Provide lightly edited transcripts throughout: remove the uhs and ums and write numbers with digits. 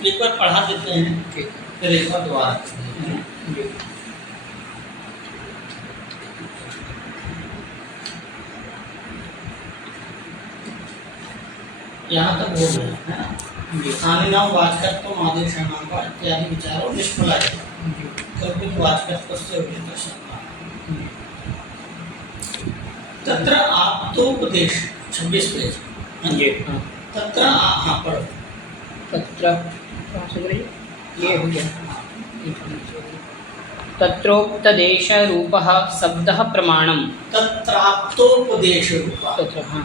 एक बार पढ़ा देते हैं, फिर एक बार दोबारा करते हैं। यहाँ तक हो गया है ना। स्थानीनाम वाचकत्वम आदेशानां वा इत्यादि विचारो निष्फलाय कल्पित वाचकत्वस्य विशिष्टशब्दाः। तत्र आप्तोपदेश 26 पेज। तत्र हाँ पढ़ो। तत्र ये हो गया। तत्रोक्तदेशरूपः शब्दः प्रमाणम्। तत्राप्तोपदेश रूपः। तत्र हाँ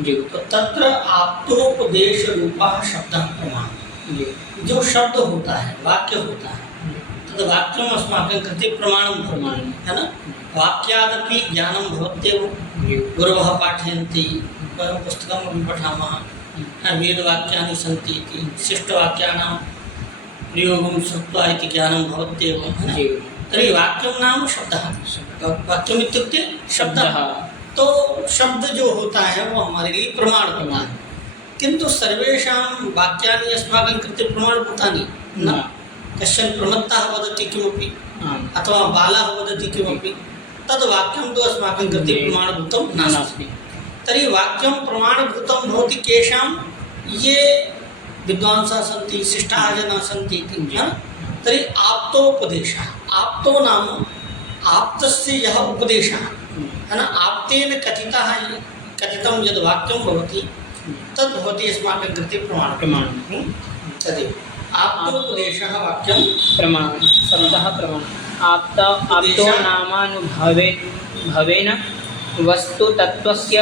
जी। तो तत्र आप्तोपदेश रूपः शब्दः प्रमाणम्। जी। जो शब्द होता है, वाक्य होता है, तद् वाक्यम् अस्माकं कृते प्रमाणं भवति, है ना। वाक्यादपि ज्ञानं भवत्येव। गुरवः पाठयन्ति, वयं पुस्तकमपि पठामः, वेदवाक्यानि सन्ति इति विशिष्टवाक्यानां प्रयोगं श्रुत्वा इति ज्ञानं भवत्येव, है ना। तर्हि वाक्यं नाम शब्दः। वाक्यम् इत्युक्ते शब्दः। तो शब्द जो होता है वो हमारे लिए प्रमाण होता है, किंतु सर्वेषां वाक्यानि अस्माकं कृते प्रमाणभूतानि न। कश्चन प्रमत्तः वदति किमपि अथवा बालः वदति किमपि, तद् वाक्यं तु अस्माकं कृते प्रमाणभूतं नास्ति। तर्हि वाक्यं प्रमाणभूतं भवति केषां, ये विद्वांसः सन्ति, शिष्टाः जनाः सन्ति इति। तर्हि आप्तोपदेशः, आप्तो नाम आप्तस्य यः उपदेशः, है ना, आप्तेन कथितं यद् वाक्यं भवति तद् भवति अस्माकं कृते प्रमाणं। तदेव आप्तोपदेशः वाक्यं प्रमाणं, शब्दः प्रमाणम्। आप्तो नामानुभवेन वस्तुतत्त्वस्य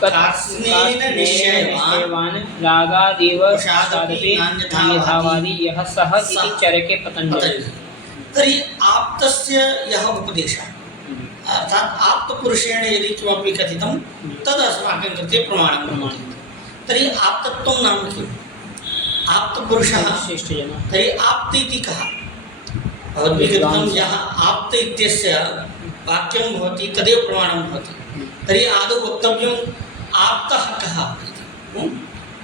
कार्त्स्नेन निश्चयवान् रागादेव सादपि नान्यथावादी यः सः इति चरके पतञ्जलिः। तर्हि आप्तस्य यः उपदेशः, अर्थात आप्त पुरुषेण यदि किमपि कथितं तद् अस्माकं कृते प्रमाणं भवति। तर्हि आप्तत्वं नाम किम्? आप्तपुरुषः श्रेष्ठजनः। तर्हि आप्त इति कः? भवद्भिः यः आप्त इत्यस्य वाक्यं भवति तदेव प्रमाणं भवति। तर्हि आदौ वक्तव्यम् आप्तः कः इति।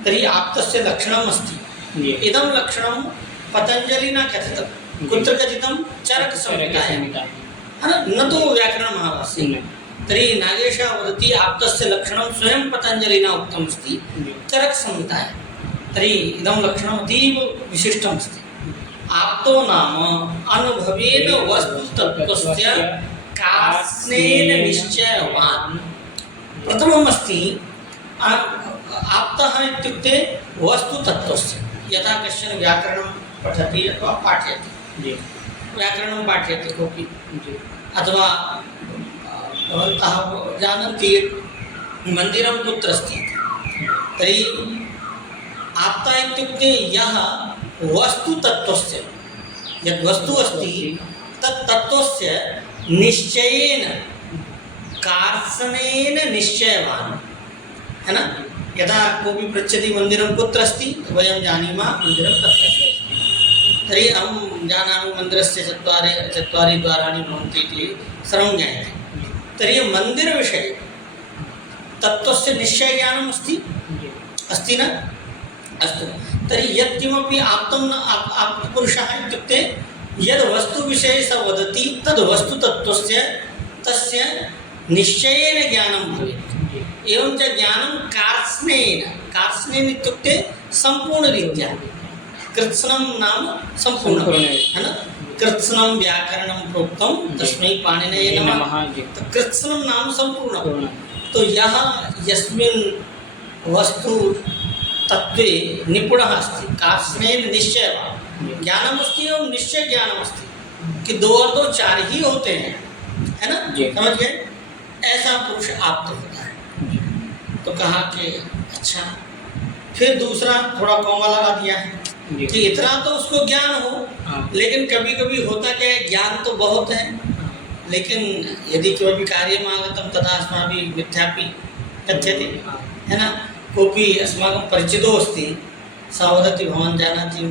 तर्हि आप्तस्य लक्षणम् अस्ति। इदं लक्षणं पतञ्जलिना कथितं। कुत्र कथितं? चरकसंहितायां, न तो व्याकरणमहाभाष्ये। तर्हि नागेशः वदति आप्तस्य लक्षणं स्वयं पतञ्जलिना उक्तमस्ति चरकसंहितायां। तर्हि इदं लक्षणम् अतीव विशिष्टमस्ति। आप्तो नाम अनुभवेन वस्तुतत्त्वस्य कार्त्स्नेन निश्चयवान्। प्रथममस्ति आप्तः इत्युक्ते वस्तुतत्त्वस्य। यथा कश्चन व्याकरणं पठति अथवा पाठयति, व्याकरणं पाठयति कोऽपि, अथवा भवन्तः जानन्ति मन्दिरं कुत्र अस्ति। तर्हि आप्ता इत्युक्ते यः वस्तुतत्त्वस्य, यद् वस्तु अस्ति तत् तत्त्वस्य निश्चयेन कार्त्स्नेन निश्चयवान्, है ना। यदा कोऽपि पृच्छति मन्दिरं कुत्र अस्ति, वयं जानीमः मन्दिरं तत्र अस्ति। तर्हि अहं जानामि मन्दिरस्य चत्वारि द्वाराणि भवन्ति इति सर्वं ज्ञायते। तर्हि मन्दिरविषये तत्त्वस्य निश्चयज्ञानम् अस्ति न? अस्तु। तर्हि यत्किमपि आप्तपुरुषः इत्युक्ते यद् वस्तुविषये स वदति तद् वस्तुतत्त्वस्य तस्य निश्चयेन ज्ञानं भवेत्। एवं च ज्ञानं कार्त्स्नेन इत्युक्ते सम्पूर्णरीत्या। कृत्स्नं नाम सम्पूर्णं, है ना। कृत्स्नं व्याकरणं प्रोक्तं तस्मै पाणिनये नमः। कृत्स्नं नाम सम्पूर्णं। तो यः यस्मिन् वस्तु तत्त्वे निपुणः अस्ति, कार्त्स्नेन निश्चयवान्, ज्ञानमस्ति एवं निश्चय ज्ञानमस्ति कि दो और दो चार ही होते हैं, है ना। समझ गए? ऐसा पुरुष आप्त होता है। तो कहा कि अच्छा, फिर दूसरा थोड़ा कौमा लगा दिया है कि इतना तो उसको ज्ञान हो, लेकिन कभी कभी होता क्या है, ज्ञान तो बहुत है, लेकिन यदि कोई कार्यम् आगतं तदा अस्माभिः मिथ्यापि कथ्यते, है ना। कोऽपि अस्माकं परिचितो अस्ति, सः वदति भवान् जानाति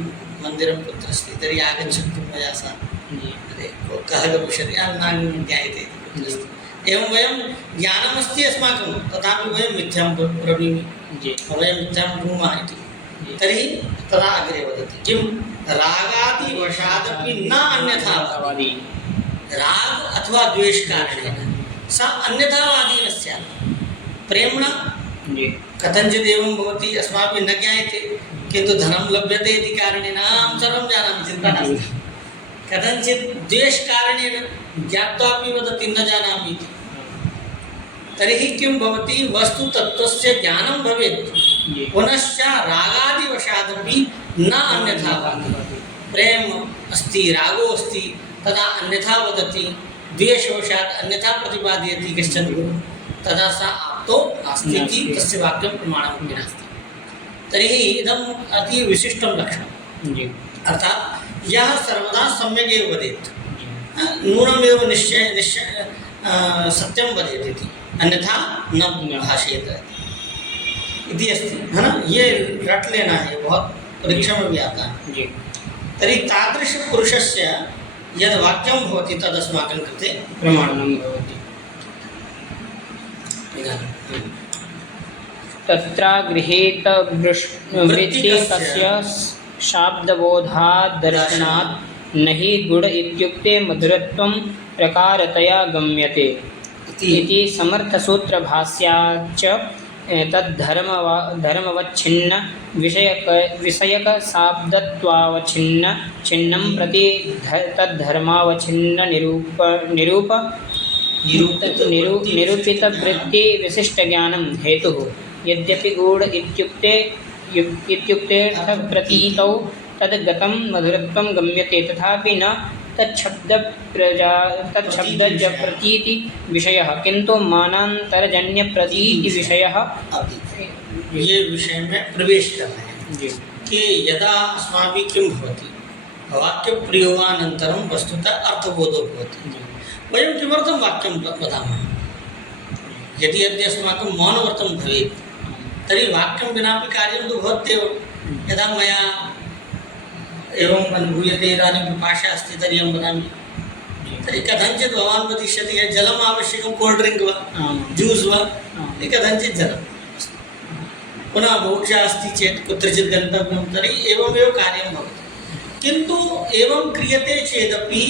मन्दिरं कुत्र अस्ति, तर्हि आगच्छन्तु मया सह। अरे कः गमिष्यति, न ज्ञायते। एवं वयं ज्ञानमस्ति अस्माकं, तथापि वयं मिथ्यां ब्रवीमि, वयं मिथ्यां ब्रूमः इति। तर्हि तदा अग्रे वदति किं रागादिवशादपि न अन्यथा वादी राग अथवा द्वेष कारणेन सा अन्यथावादी न स्यात् प्रेम्णा जी कथञ्चित् एवं भवति अस्माभिः न ज्ञायते किन्तु धनं लभ्यते इति कारणेन अहं सर्वं जानामि चिन्ता नास्ति कथञ्चित् द्वेषकारणेन ज्ञात्वापि वदति न जानामि इति तर्हि किं भवति वस्तुतत्त्वस्य ज्ञानं भवेत् जी पुनश्च रागादिवशादपि न अन्यथा वदति प्रेम अस्ति रागो अस्ति तदा अन्यथा वदति द्वेषवशात् अन्यथा प्रतिपादयति कश्चन गुरुः तदा सा आप्तो नास्ति इति तस्य वाक्यं प्रमाणमपि नास्ति तर्हि इदम् अति विशिष्टं लक्षणं जी अर्थात् यः सर्वदा सम्यगेव वदेत् नूनमेव सत्यं वदेत् इति अन्यथा न भाषेत इति अस्ति है ना ये रट लेना है बहुत परीक्षा में भी आता है जी तर्हि तादृशपुरुषस्य यद् वाक्यं भवति तदस्माकं कृते प्रमाणं भवति तत्र गृहीत वृत्तिकस्य शाब्दबोधात् दर्शनात् न हि गुण इत्युक्ते मधुरत्वं प्रकारतया गम्यते इति समर्थसूत्रभाष्याच्च तद्धर्मवच्छिन्न विषयकशाब्दत्वावच्छिन्नं प्रति तद्धर्मावच्छिन्न निरूपितवृत्तिविशिष्टज्ञानं हेतुः यद्यपि गूढ इत्युक्तेऽर्थप्रतीतौ तद्गतं मधुरत्वं गम्यते तथापि न तच्छब्दप्रतीति विषयः किन्तु मानान्तरजन्यप्रतीति विषयः ये विषय में प्रवेश कर रहे हैं जी कि यदा अस्माभिः किं भवति वाक्यप्रयोगानन्तरं वस्तुतः अर्थबोधो भवति वयं किमर्थं वाक्यं वदामः यदि अद्य अस्माकं मौनव्रतं भवेत् तर्हि वाक्यं विनापि कार्यं तु भवत्येव यदा मया एवं अनुभूयते इदानीं पिपाशा अस्ति तर्हि अहं वदामि तर्हि कथञ्चित् भवान् वदिष्यति यत् जलम् आवश्यकं कोल्ड् ड्रिङ्क् वा ज्यूस् वा कथञ्चित् जलं पुनः बुभुक्षा अस्ति चेत् कुत्रचित् गन्तव्यं तर्हि एवमेव कार्यं भवति किन्तु एवं क्रियते चेदपि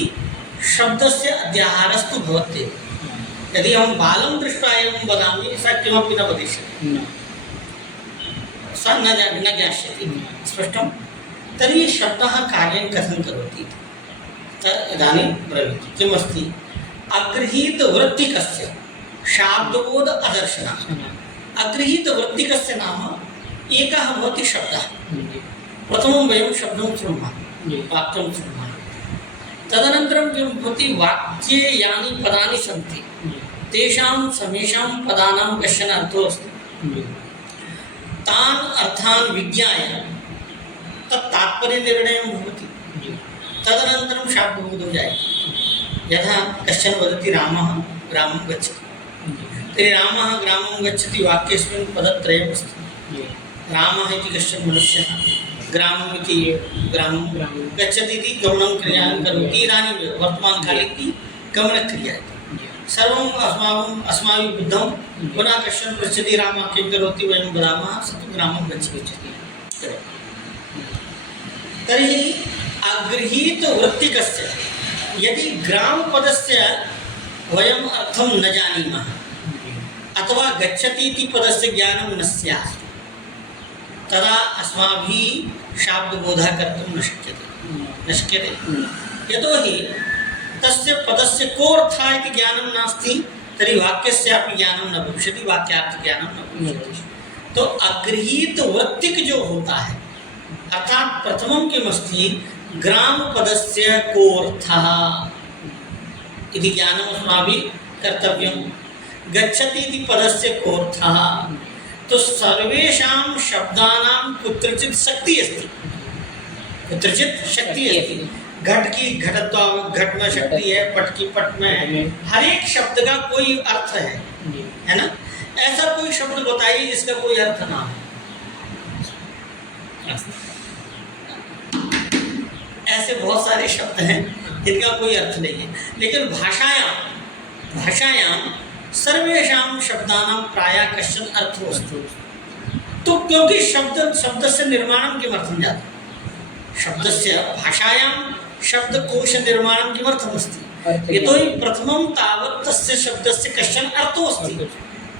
शब्दस्य अध्याहारस्तु भवत्येव यदि अहं बालं दृष्ट्वा एवं वदामि सः किमपि न वदिष्यति सः न ज्ञास्यति स्पष्टं तर्हि शब्दः कार्यं कथं करोति इदानीं ब्रवीमि किमस्ति अगृहीतवृत्तिकस्य शाब्दबोध अदर्शनम् अगृहीतवृत्तिकस्य नाम एकः भवति शब्दः प्रथमं वयं शब्दं शृणुमः वाक्यं शृणुमः तदनन्तरं किं भवति वाक्ये यानि पदानि सन्ति तेषां समेषां पदानां कश्चन अर्थो अस्ति तान् अर्थान् विज्ञाय तत्तात्पर्यनिर्णयं भवति तदनन्तरं शाब्दबोधो जायते यथा कश्चन वदति रामः ग्रामं गच्छति तर्हि रामः ग्रामं गच्छति वाक्येऽस्मिन् पदत्रयमस्ति रामः इति कश्चन मनुष्यः ग्रामम् इति ग्रामं गच्छति इति गमनं क्रियां करोति इदानीं वर्तमानकाले इति गमनक्रिया इति सर्वम् अस्माभिः बुद्धं पुनः कश्चन पृच्छति रामः किं करोति वयं वदामः स तु ग्रामं गच्छति तर्हि अगृहीतवृत्तिकस्य यदि ग्रामपदस्य वयम् अर्थं न जानीमः अथवा गच्छति इति पदस्य ज्ञानं न स्यात् तदा अस्माभिः शाब्दबोधः कर्तुं न शक्यते यतोहि तस्य पदस्य कोऽर्थः इति ज्ञानं नास्ति तर्हि वाक्यस्यापि ज्ञानं न भविष्यति वाक्यार्थज्ञानं न भविष्यति तो अगृहीतवृत्तिक जो होता है अर्थात प्रथमं किमस्ति ग्रामपदस्य कोऽर्थः इति ज्ञानम् अस्माभिः कर्तव्यं गच्छति इति पदस्य कोऽर्थः तो सर्वेषां शब्दानां कुत्रचित् शक्ति अस्ति कुत्रचित् शक्ति अस्ति घट की घटत्व घट में शक्ति है पट की पट में है हर एक शब्द का कोई अर्थ है ना ऐसा कोई शब्द बताइए जिसका कोई अर्थ ना हो ऐसे बहुत सारे शब्द हैं जिनका कोई अर्थ नहीं है लेकिन भाषायां सर्वेषां शब्दानां प्रायः कश्चन अर्थो अस्ति तो क्योंकि शब्द से निर्माणं किमर्थं जातं शब्दस्य भाषायां शब्दकोश निर्माणं किमर्थमस्ति यतोहि प्रथमं तावत् तस्य शब्दस्य कश्चन अर्थो अस्ति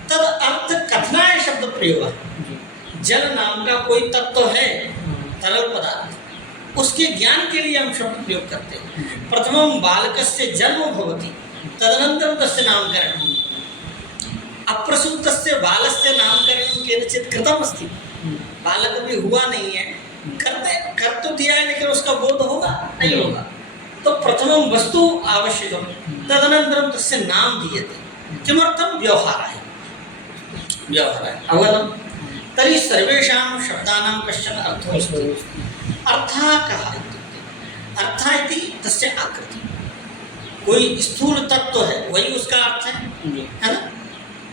तद अर्थ कथनाय शब्द प्रयोग जल नाम का कोई तत्व है तरल पदार्थ उसके ज्ञान के लिए हम शब्द प्रयोग करते हैं प्रथमं बालकस्य जन्म भवति तदनन्तरं तस्य नामकरणम् अप्रसूतस्य बालस्य नामकरणं केनचित् कृतम् अस्ति बालक अभी हुआ नहीं है कर तो दिया है लेकिन उसका बोध होगा नहीं होगा तो प्रथमं वस्तु आवश्यकं तदनन्तरं तस्य नाम दीयते किमर्थं व्यवहाराय अवगतं तर्हि सर्वेषां शब्दानां कश्चन अर्थो अस्ति अर्थः कः इत्युक्ते अर्थः इति तस्य आकृति कोई स्थूल तत्व है वही उसका अर्थ है ना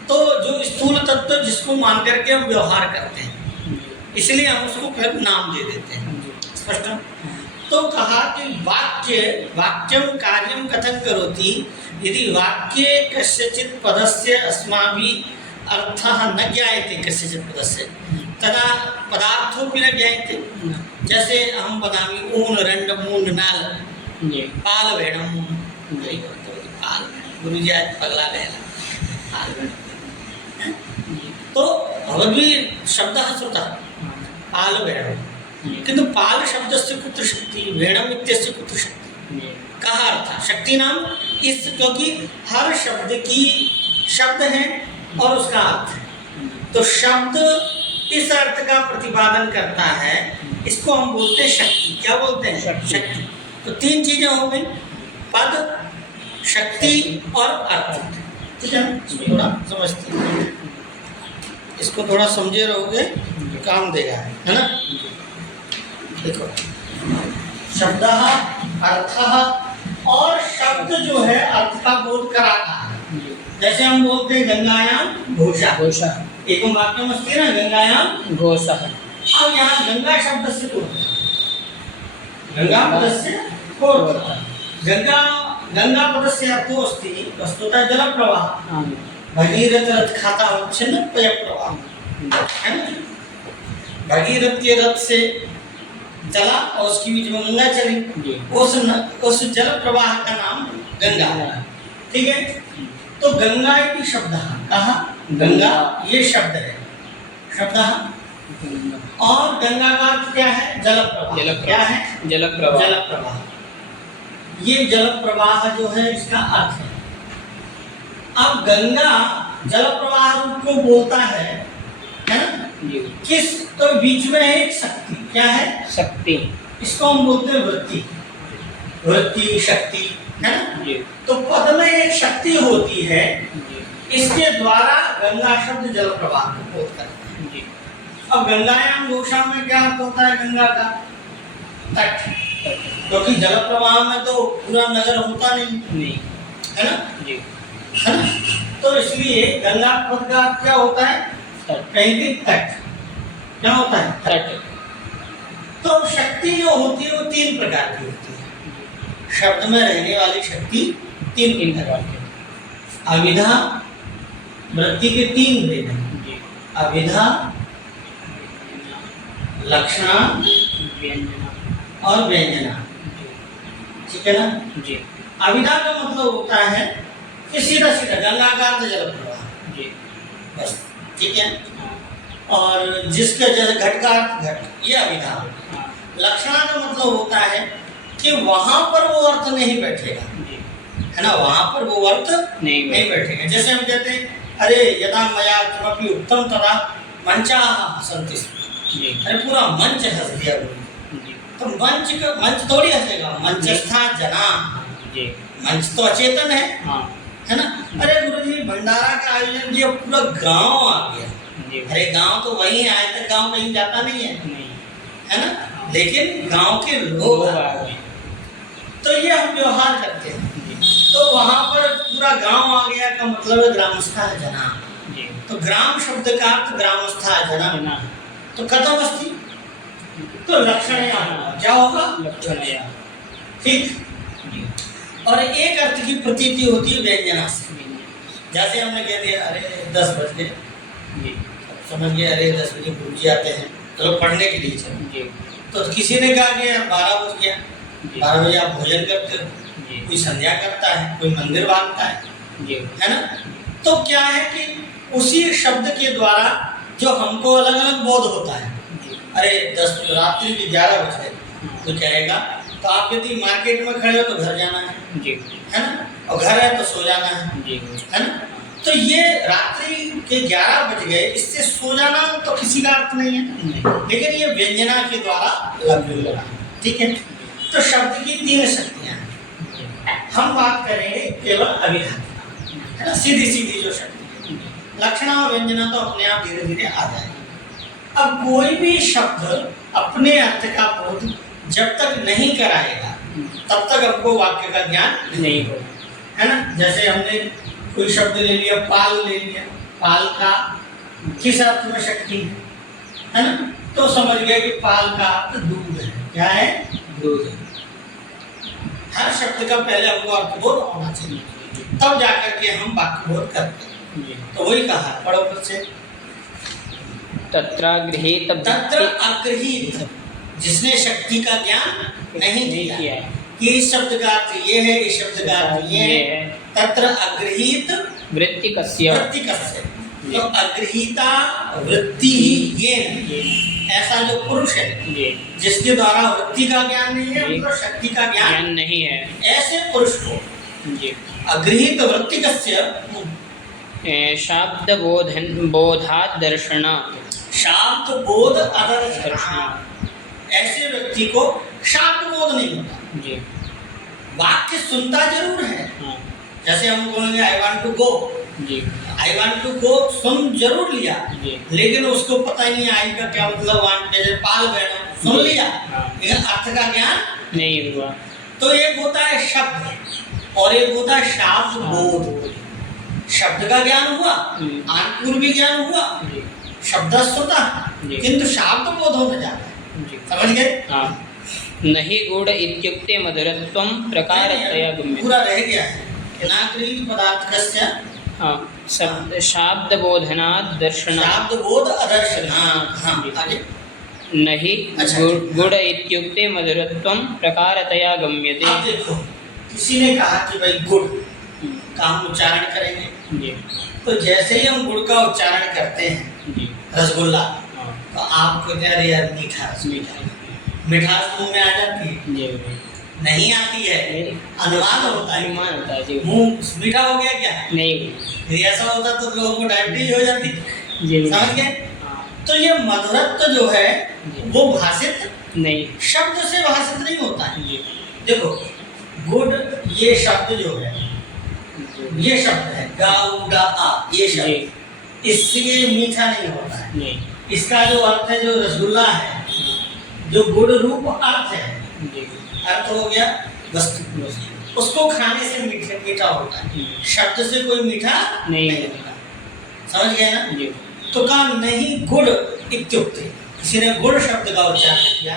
तो जो स्थूल तत्व जिसको मान करके हम व्यवहार करते हैं इसलिए हम उसको फिर नाम दे देते हैं स्पष्ट तो कहा कि वाक्यम कार्यम कथं करोति यदि वाक्ये कस्यचित् पदस्य अस्माभिः अर्थः न ज्ञायते कस्यचित् पदस्य तदा पदार्थोऽपि न ज्ञायते जैसे अहं वदामि ऊन रण्ड मूंड नाल पाल वेणम पाल गुरुजी आज पगला गया तो भवद्भिः शब्दः श्रुतः पाल वेणम किंतु पाल शब्दस्य कुत्र शक्ति वेणम इत्यस्य कुत्र शक्ति कहा अर्थ शक्ति नाम इस क्योंकि हर शब्द की शब्द है और उसका अर्थ है तो शब्द इस अर्थ का प्रतिपादन करता है इसको हम बोलते हैं शक्ति क्या बोलते हैं शक्ति तो तीन चीजें हो गई पद शक्ति और अर्थ ठीक है थोड़ा समझते इसको थोड़ा समझे रहोगे काम देगा है ना देखो शब्द अर्थ और शब्द जो है अर्थ का बोध कराता है जैसे हम बोलते हैं गंगायाम घोषा एक वाक्य में अस्ति ना गंगायाम घोषा अब यहाँ गंगा शब्द से गंगा पद से गंगा पद से अर्थो अस्ति वस्तुतः जल प्रवाह भगीरथ रथ खाता छिन्न पय प्रवाह है ना भगीरथ के रथ से चला और उसके बीच में गंगा चली उस जल प्रवाह का नाम गंगा ठीक है तो गंगा एक शब्द कहा गंगा ये शब्द है शब्द और गंगा का अर्थ क्या है जल प्रवाह क्या है जल प्रवाह ये जल प्रवाह जो है इसका अर्थ है अब गंगा जल प्रवाह रूप को बोलता है ना किस तो बीच में है एक शक्ति क्या है शक्ति इसको हम बोलते हैं वृत्ति शक्ति है ना तो पद में एक शक्ति होती है इसके द्वारा गंगा शब्द जल प्रवाह को बोध करता है अब गंगायाम घोषा में क्या अर्थ होता है गंगा का तट क्योंकि जल प्रवाह में तो पूरा नगर होता नहीं है ना है ना तो इसलिए गंगा पद का क्या होता है कहीं भी तट क्या होता है तट तो शक्ति जो होती है वो तीन प्रकार की होती है शब्द में रहने वाली शक्ति तीन प्रकार की अविधा वृत्ति के तीन भेद हैं अविधा लक्षणा और व्यंजना ठीक है ना जी अविधा का मतलब होता है कि सीधा गंगा का अर्थ जल प्रवाह बस ठीक है और जिसका जैसे घट का अर्थ घट ये अविधा लक्षणा का मतलब होता है कि वहां पर वो अर्थ नहीं बैठेगा है ना वहां पर वो अर्थ नहीं बैठेगा जैसे हम कहते हैं अरे यदा मया किमपि उत्तम तदा मंचा हसन्ति अरे पूरा मंच हंस दिया तो मंच थोड़ी हंसेगा मंचस्था जना मंच तो अचेतन है ना अरे गुरुजी भंडारा का आयोजन किया पूरा गांव आ गया अरे गांव तो वही आए तक गांव कहीं जाता नहीं है ना लेकिन गांव के लोग आ गए तो ये हम व्यवहार करते हैं तो वहां पर पूरा गांव आ गया का मतलब है ग्रामस्था जना तो ग्राम शब्द का अर्थ ग्रामस्था जना तो कथम अस्ति तो लक्षण क्या होगा लक्षण ठीक और एक अर्थ की प्रतीति होती है व्यंजना से जैसे हमने कह दिया अरे 10 बज गए समझ गए अरे 10 बजे गुरुजी आते हैं चलो पढ़ने के लिए चलो तो किसी ने कहा कि यार 12 बज गया, जी 12 बजे आप भोजन करते हो, जी कोई संध्या करता है, कोई मंदिर बांधता है जी ना। तो क्या है कि उसी शब्द के द्वारा जो हमको अलग अलग बोध होता है, जी अरे 10 रात्रि के 11 बज गए, तो कहेगा तो आप यदि मार्केट में खड़े हो तो घर जाना जी है ना, और घर है तो सो जाना जी है ना। तो ये रात्रि के 11 बज गए, इससे सो जाना तो किसी का अर्थ नहीं है, नहीं लेकिन ये व्यंजना के द्वारा लग रहा है, ठीक है। तो शब्द की 3 शक्तियां हैं, हम बात करेंगे केवल अभिधान, है ना, सीधी सीधी जो शक्ति है। लक्षणा और व्यंजना तो अपने आप धीरे धीरे आ जाएगी। अब कोई भी शब्द अपने अर्थ का बोध जब तक नहीं कराएगा तब तक हमको वाक्य का ज्ञान नहीं हो, है ना। जैसे हमने कोई शब्द ले लिया, पाल ले लिया, पाल का किस अर्थ में शक्ति है ना, तो समझ गए कि पाल का अर्थ दूध है। क्या है? दूध। हर शब्द का पहले हमको अर्थबोध होना चाहिए, तब जाकर के हम वाक्यबोध करते हैं। जी तो वही कहा, पढ़ो फिर से। तत्रागृहीत तत्र अगृहीत, जिसने शक्ति का ज्ञान नहीं किया कि इस शब्द का अर्थ ये है, इस शब्द का अर्थ ये है। तत्र अगृहीत वृत्ति कस्य, वृत्ति कस्य, तो अगृहीता वृत्ति ही ये है। ऐसा जो पुरुष है जी जिसके द्वारा वृत्ति का ज्ञान नहीं है, मतलब शक्ति का ज्ञान ज्ञान नहीं है, ऐसे पुरुष को जी अगृहीत वृत्ति कस्य शाब्द बोधात् दर्शनात्, शाब्द बोध अदर्शनात्, ऐसे व्यक्ति को शाब्द बोध नहीं होता। जी वाक्य सुनता जरूर है, हाँ जैसे हम बोलेंगे आई वांट टू गो, जी आई वांट टू गो सुन जरूर लिया, जी लेकिन उसको पता ही नहीं आई का क्या मतलब, वांट के पाल बैठो सुन लिया, हाँ। लेकिन अर्थ का ज्ञान। नहीं हुआ। तो एक होता है शब्द और एक होता है शाब्द बोध। शब्द का ज्ञान हुआ, आनपूर्वी ज्ञान हुआ, जी शब्द श्रुता, जी। किंतु शाब्द बोध होने जाता है। जी समझ गए? हाँ। नहि गुण इत्युक्ते मधुरत्वं प्रकारतया गम्यते। पूरा रह गया है कि नागरिक पदार्थ कस्य हाँ शब्द शाब्द बोधनात् दर्शनात्, शाब्द बोध अदर्शनात्। हाँ आगे। नहि अच्छा, गुण इत्युक्ते मधुरत्वं प्रकारतया गम्यते। आप देखो, किसी ने कहा कि भाई गुड़ का हम उच्चारण करेंगे, जी तो जैसे ही हम गुड़ का उच्चारण करते हैं, जी रसगुल्ला, हाँ तो आपको क्या अरे यार मीठा मीठा मिठास मुंह में आ जाती है? जी नहीं आती है, अनुमान होता है। अनुमान होता है जी। मुंह मीठा हो गया क्या? नहीं फिर ऐसा होता तो लोगों को डायबिटीज हो जाती। जी समझ गए? हाँ तो ये मधुरत्व जो है वो भाषित नहीं शब्द से भाषित नहीं होता है। जी देखो, गुड ये शब्द जो है, ये शब्द है गा उड़ा आ, ये जी शब्द, इससे मीठा नहीं होता है। नहीं इसका जो अर्थ है, जो रसगुल्ला है, जो गुड़ रूप अर्थ है, जी अर्थ हो गया वस्तु, उसको खाने से मीठा मीठा होता है, शब्द से कोई मीठा नहीं होता। समझ गए ना? जी तो कहा नहीं गुड़ इत्युक्ते, किसी ने गुड़ शब्द का उच्चारण किया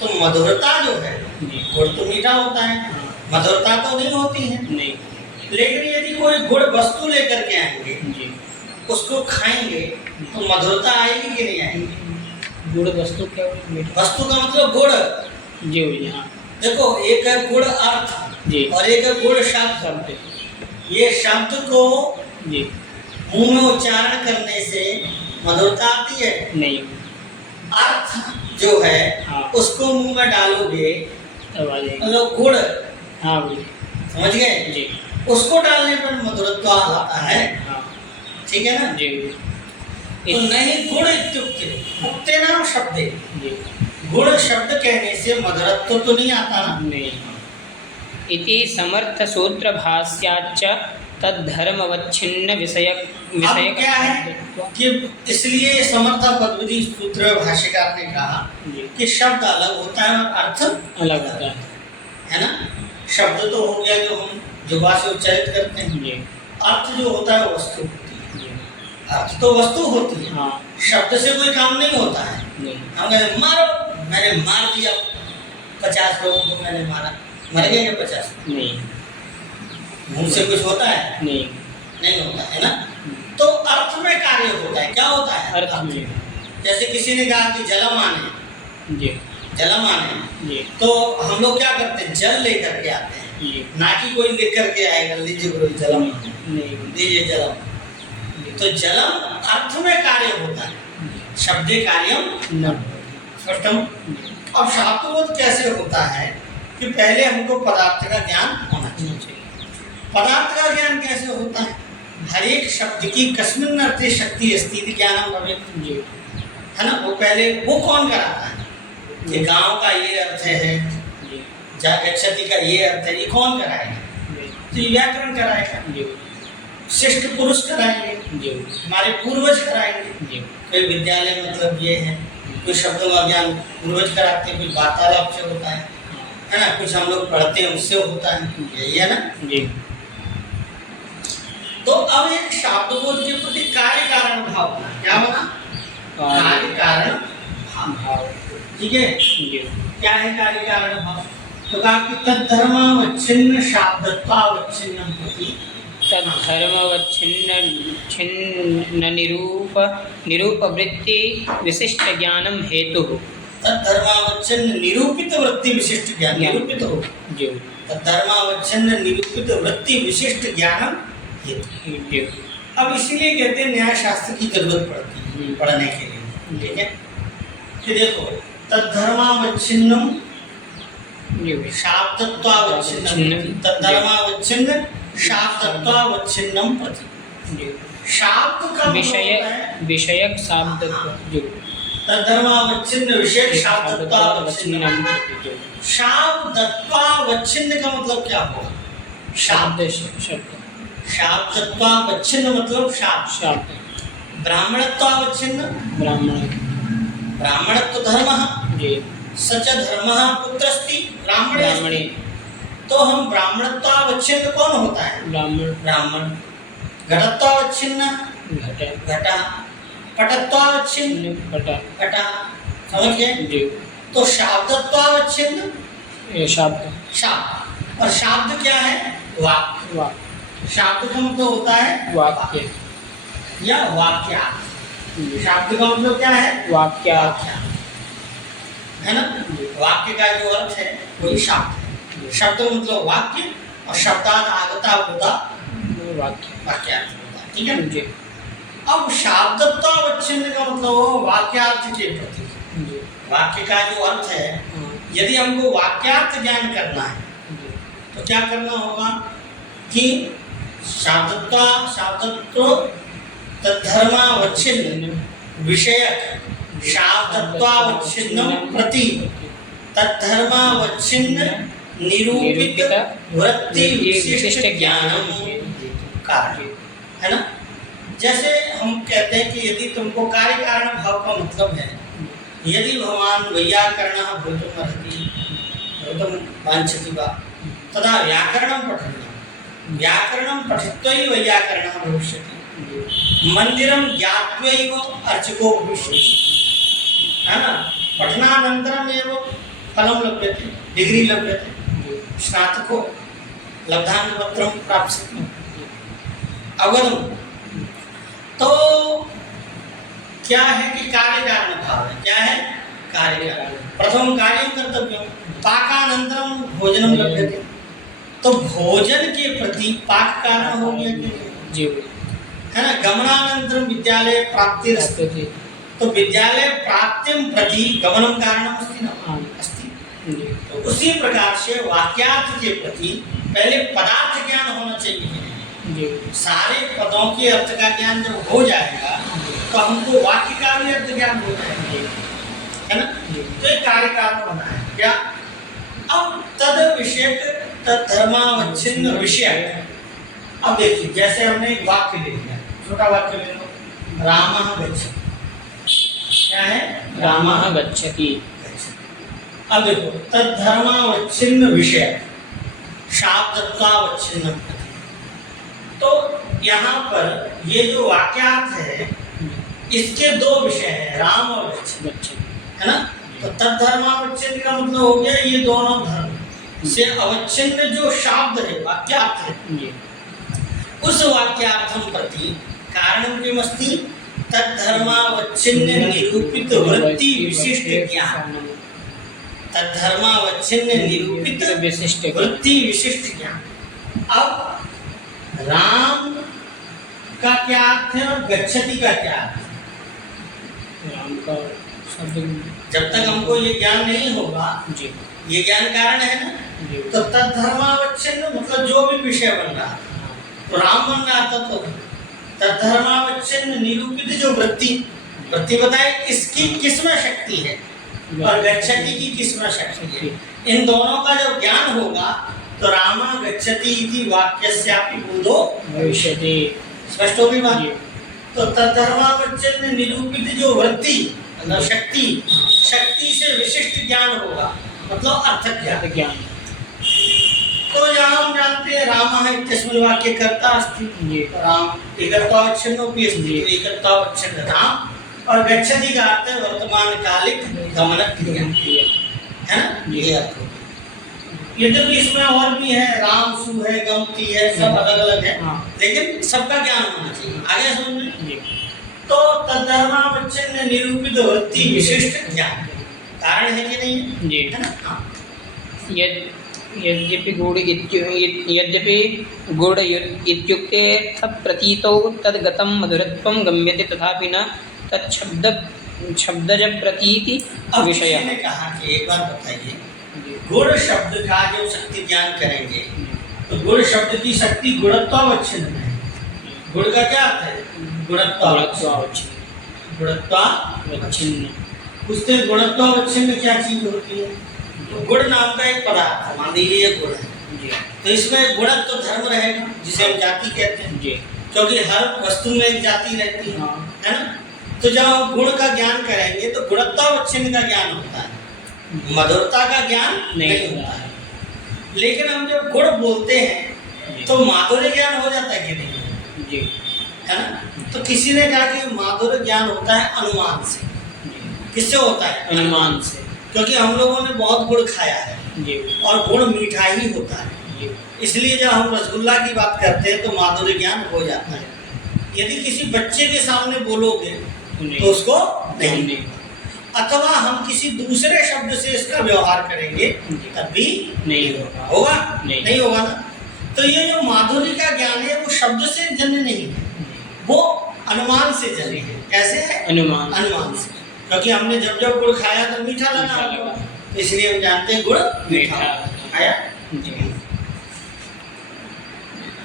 तो मधुरता जो है, जी गुड़ तो मीठा होता है, मधुरता तो नहीं होती है। नहीं लेकिन यदि कोई गुड़ वस्तु लेकर के आएंगे, जी उसको खाएंगे, तो मधुरता आएगी कि नहीं आएगी? गुड़ वस्तु क्या हुई? मीठा। वस्तु का मतलब गुड़। जी जी हाँ देखो, एक है गुड़ अर्थ जी और एक है गुड़ शब्द। शब्द ये शब्द को जी मुंह में उच्चारण करने से मधुरता आती है। नहीं अर्थ जो है हाँ। उसको मुंह में डालोगे तब आ जाएगा। मतलब गुड़, हाँ बोलिए। समझ गए? जी उसको डालने पर मधुरत्व आता है। हाँ ठीक है ना? जी तो नहीं गुड़ इत्युक्ते उक्ते नाम शब्दे, जी गुड़ शब्द कहने से मधुरत्व तो नहीं आता ना। नहीं। इति समर्थ सूत्र भाष्याच्च तद्धर्मवच्छिन्न अब क्या है कि इसलिए समर्थ पदविधि सूत्र भाष्यकार ने कहा जी कि शब्द अलग होता है और अर्थ अलग होता है ना। शब्द तो हो गया जो हम जुबान से उच्चारित करते हैं, जी अर्थ जो होता है वस्तु होती है। जी अर्थ तो वस्तु होती है, हाँ शब्द से कोई काम नहीं होता है। नहीं हम कहते मारो, मैंने मार दिया 50 लोगों को, मैंने मारा, मर गए क्या 50? नहीं मुंह से कुछ होता है? नहीं नहीं होता है ना। तो अर्थ में कार्य होता है। क्या होता है? अर्थ में जैसे किसी ने कहा कि जलमान है, जी जलम आने, जी तो हम लोग क्या करते हैं, जल लेकर के आते हैं, जी ना कि कोई लेकर के आएगा, लीजिए गुरु जलम, नहीं लीजिए जलम। तो जलम अर्थ में कार्य होता है, शब्दे कार्यम न स्पष्टम। अब शाब्दबोध कैसे होता है कि पहले हमको पदार्थ का ज्ञान होना चाहिए। पदार्थ का ज्ञान कैसे होता है, हर एक शब्द की कस्मिन् अर्थे शक्ति अस्ति ज्ञानम भवेत्, जी है ना। वो पहले वो कौन कराता है कि गांव का ये अर्थ है, जी गच्छति का ये अर्थ है, ये कौन कराएगा, तो ये व्याकरण कराएगा, जी श्रेष्ठ पुरुष कराएंगे, जी हमारे पूर्वज कराएंगे। जी कोई विद्यालय मतलब ये है, कुछ शब्दों का ज्ञान पूर्वज कराते हैं, कुछ वार्तालाप से होता है ना, कुछ हम लोग पढ़ते हैं उससे होता है, यही है ना। जी। तो अब एक शाब्दबोध के प्रति कार्य कारण भाव बना, क्या बना, कार्य कारण भाव, ठीक है। जी क्या है कार्य कारण भाव, तो कहा कि तद्धर्मावच्छिन्न शाब्दत्वावच्छिन्नं प्रति, तद्धर्मवच्छिन्न छिन्न निरूप वृत्ति विशिष्ट ज्ञानम हेतु। तद्धर्मावच्छिन्न निरूपित वृत्ति विशिष्ट ज्ञान, निरूपित हो, जी तद्धर्मावच्छिन्न निरूपित वृत्ति विशिष्ट ज्ञानम हेतु। जी अब इसीलिए कहते हैं न्याय शास्त्र की जरूरत पड़ती है पढ़ने के लिए, ठीक है। कि देखो तद्धर्मावच्छिन्नम जी शाब्दत्वावच्छिन्नम, तद्धर्मावच्छिन्न शाब्दत्वावच्छिन्नम प्रति। जी शाब्द का विषयक शाब्द जी तद्धर्मावच्छिन्न विषयक शाब्दत्वावच्छिन्नम। जी शाब्दत्वावच्छिन्न का मतलब क्या होगा, शब्द शब्द शाब्दत्वावच्छिन्न मतलब शाब्द। ब्राह्मणत्वावच्छिन्न, ब्राह्मण ब्राह्मणत्व धर्मः, जी सच धर्मः पुत्रस्ति ब्राह्मणे ब्राह्मणे। तो हम ब्राह्मणत्वावच्छिन्न कौन होता है, ब्राह्मण ब्राह्मण। घटत्वावच्छिन्न घट घटा, पटत्वावच्छिन्न घट घटा, समझ गए। जी तो शाब्दत्वावच्छिन्न ये शब्द शाब्द, और शाब्द क्या है, वाक्य। वाक्य शाब्द का मतलब होता है वाक्य या वाक्यार्थ। शाब्द का मतलब क्या है, वाक्यार्थ, है ना। वाक्य का जो अर्थ है वही शब्द है। शब्द का मतलब वाक्य, और शब्दात आगता होता वाक्य वाक्यार्थ होता, ठीक है। जी अब शाब्दत्वावच्छिन्न का मतलब हो वाक्यार्थ के प्रति, जी वाक्य का जो अर्थ है, यदि हमको वाक्यार्थ ज्ञान करना है तो क्या करना होगा कि शाब्दत्व तद्धर्मावच्छिन्न विषयक शाब्दत्वावच्छिन्नं प्रति तद्धर्मावच्छिन्न निरूपित वृत्ति विशिष्ट ज्ञानम कारण, है ना। जैसे हम कहते हैं कि यदि तुमको कार्य कारण भाव का मतलब है, यदि भगवान वैयाकरणः भवितुमर्हति भवितुं वाञ्छति वा तदा व्याकरणं पठनीयं, व्याकरणं पठित्वैव वैयाकरणः भविष्यति, मंदिरं ज्ञात्वैव अर्चको भविष्यति, है ना। पठनानन्तरम् एव फलं लभ्यते, डिग्री लभ्यते, स्नातको लब्धांकपत्रं प्राप्स्यति। अवगतम्। तो क्या है कि कार्य कारण भाव है, क्या है कार्य कारण। प्रथम कार्यं कर्तव्यं, पाकानन्तरं भोजनं लभ्यते, तो भोजन के प्रति पाक कारण हो गया जी, है ना। गमनानन्तरं विद्यालय प्राप्तिरस्ति, तो विद्यालय प्राप्तिं प्रति गमनं कारणम् अस्ति न, अस्ति। तो उसी प्रकार से वाक्यार्थ के प्रति पहले पदार्थ ज्ञान होना चाहिए। सारे पदों के अर्थ का ज्ञान जब हो जाएगा तो हमको वाक्य का भी अर्थ ज्ञान हो जाएगा, है ना। तो एक कार्य कारण होना है क्या। अब तद विषयक तद्धर्मावच्छिन्न विषय, अब देखिए जैसे हमने एक वाक्य ले लिया, छोटा वाक्य ले लो, रामः गच्छति, क्या है, रामः गच्छति। अब देखो तद्धर्मावच्छिन्न विषय शाब्दत्वावच्छिन्न, तो यहाँ पर ये जो वाक्यार्थ है इसके दो विषय हैं, राम और गच्छति, है ना। तो तद्धर्मावच्छिन्न का मतलब हो गया ये दोनों धर्म से अवच्छिन्न जो शब्द है वाक्यार्थ है, उस वाक्यार्थम प्रति कारणं किमस्ति, तद्धर्मावच्छिन्न निरूपित वृत्ति विशिष्ट ज्ञान, तद्धर्मावच्छिन्न निरूपित विशिष्ट वृत्ति विशिष्ट ज्ञान। अब राम का क्या अर्थ है और गच्छति का क्या अर्थ है? राम का शब्द जब तक हमको ये ज्ञान नहीं होगा, जी ये ज्ञान कारण है ना, जी तो तद्धर्मावच्छिन्न मतलब जो भी विषय बन रहा है, तो राम बन रहा था, तो तद्धर्मावच्छिन्न निरूपित जो वृत्ति बताए इसकी किसमें शक्ति है और गच्छति की किसमें शक्ति है। इन दोनों का जब ज्ञान होगा तो रामा गच्छति इति वाक्यस्यापि बोधो भविष्यति। स्पष्ट होगी बात। तो तद्धर्मावच्छिन्न निरूपित जो वृत्ति मतलब शक्ति से विशिष्ट ज्ञान होगा, मतलब अर्थ ज्ञान। तो यहाँ हम जानते हैं राम है इत्यस्मिन् वाक्ये कर्ता अस्ति, राम एकत्वावच्छिन्नोपि अस्ति, एकत्वावच्छिन्न राम, और गच्छति का अर्थ है वर्तमान कालिक गमन क्रिया, है ना, ये अर्थ हो गया। यद्यपि इसमें और भी है, राम सु है, गमती है, सब अलग अलग है, लेकिन सबका ज्ञान होना चाहिए। आगे समझ में। तो तद्धर्मावच्छिन्न निरूपित वृत्ति विशिष्ट ज्ञान कारण है कि नहीं जी, है ना। यद्यपि गुड़ इत्युक्ते प्रतीतौ तद्गतं मधुरत्वं गम्यते तथापि न तच्छब्दज प्रतीति विषयः। ने कहा कि एक बार बताइए, गुण शब्द का जो शक्ति ज्ञान करेंगे तो गुण शब्द की शक्ति गुणत्वावच्छिन्न है। गुण का क्या अर्थ है? गुणत्वावच्छिन्न। गुणत्वावच्छिन्न पूछते हैं गुणत्वावच्छिन्न क्या चीज होती है? तो गुण नाम का एक पदार्थ मान लीजिए गुण है, तो इसमें गुणत्व तो धर्म रहेगा जिसे हम जाति कहते हैं, क्योंकि हर वस्तु में एक जाति रहती है ना। तो जब हम गुण का ज्ञान करेंगे तो गुणत्वावच्छिन्न का ज्ञान होता है, मधुरता का ज्ञान नहीं होता है। लेकिन हम जब गुण बोलते हैं तो माधुर्य ज्ञान हो जाता है कि नहीं, है ना। तो किसी ने कहा कि माधुर्य ज्ञान होता है अनुमान से। किससे होता है? अनुमान से, क्योंकि हम लोगों ने बहुत गुड़ खाया है और गुड़ मीठा ही होता है, इसलिए जब हम रसगुल्ला की बात करते हैं तो माधुर्य ज्ञान हो जाता है। यदि किसी बच्चे के सामने बोलोगे तो उसको नहीं, अथवा हम किसी दूसरे शब्द से इसका व्यवहार करेंगे तब भी नहीं होगा, नहीं होगा ना। तो ये जो माधुर्य का ज्ञान है वो शब्द से जन्य नहीं है, वो अनुमान से जन्य है। कैसे है? अनुमान से, क्योंकि हमने जब जब गुड़ खाया तो मीठा लगा, तो इसलिए हम जानते हैं गुड़ मीठा आया।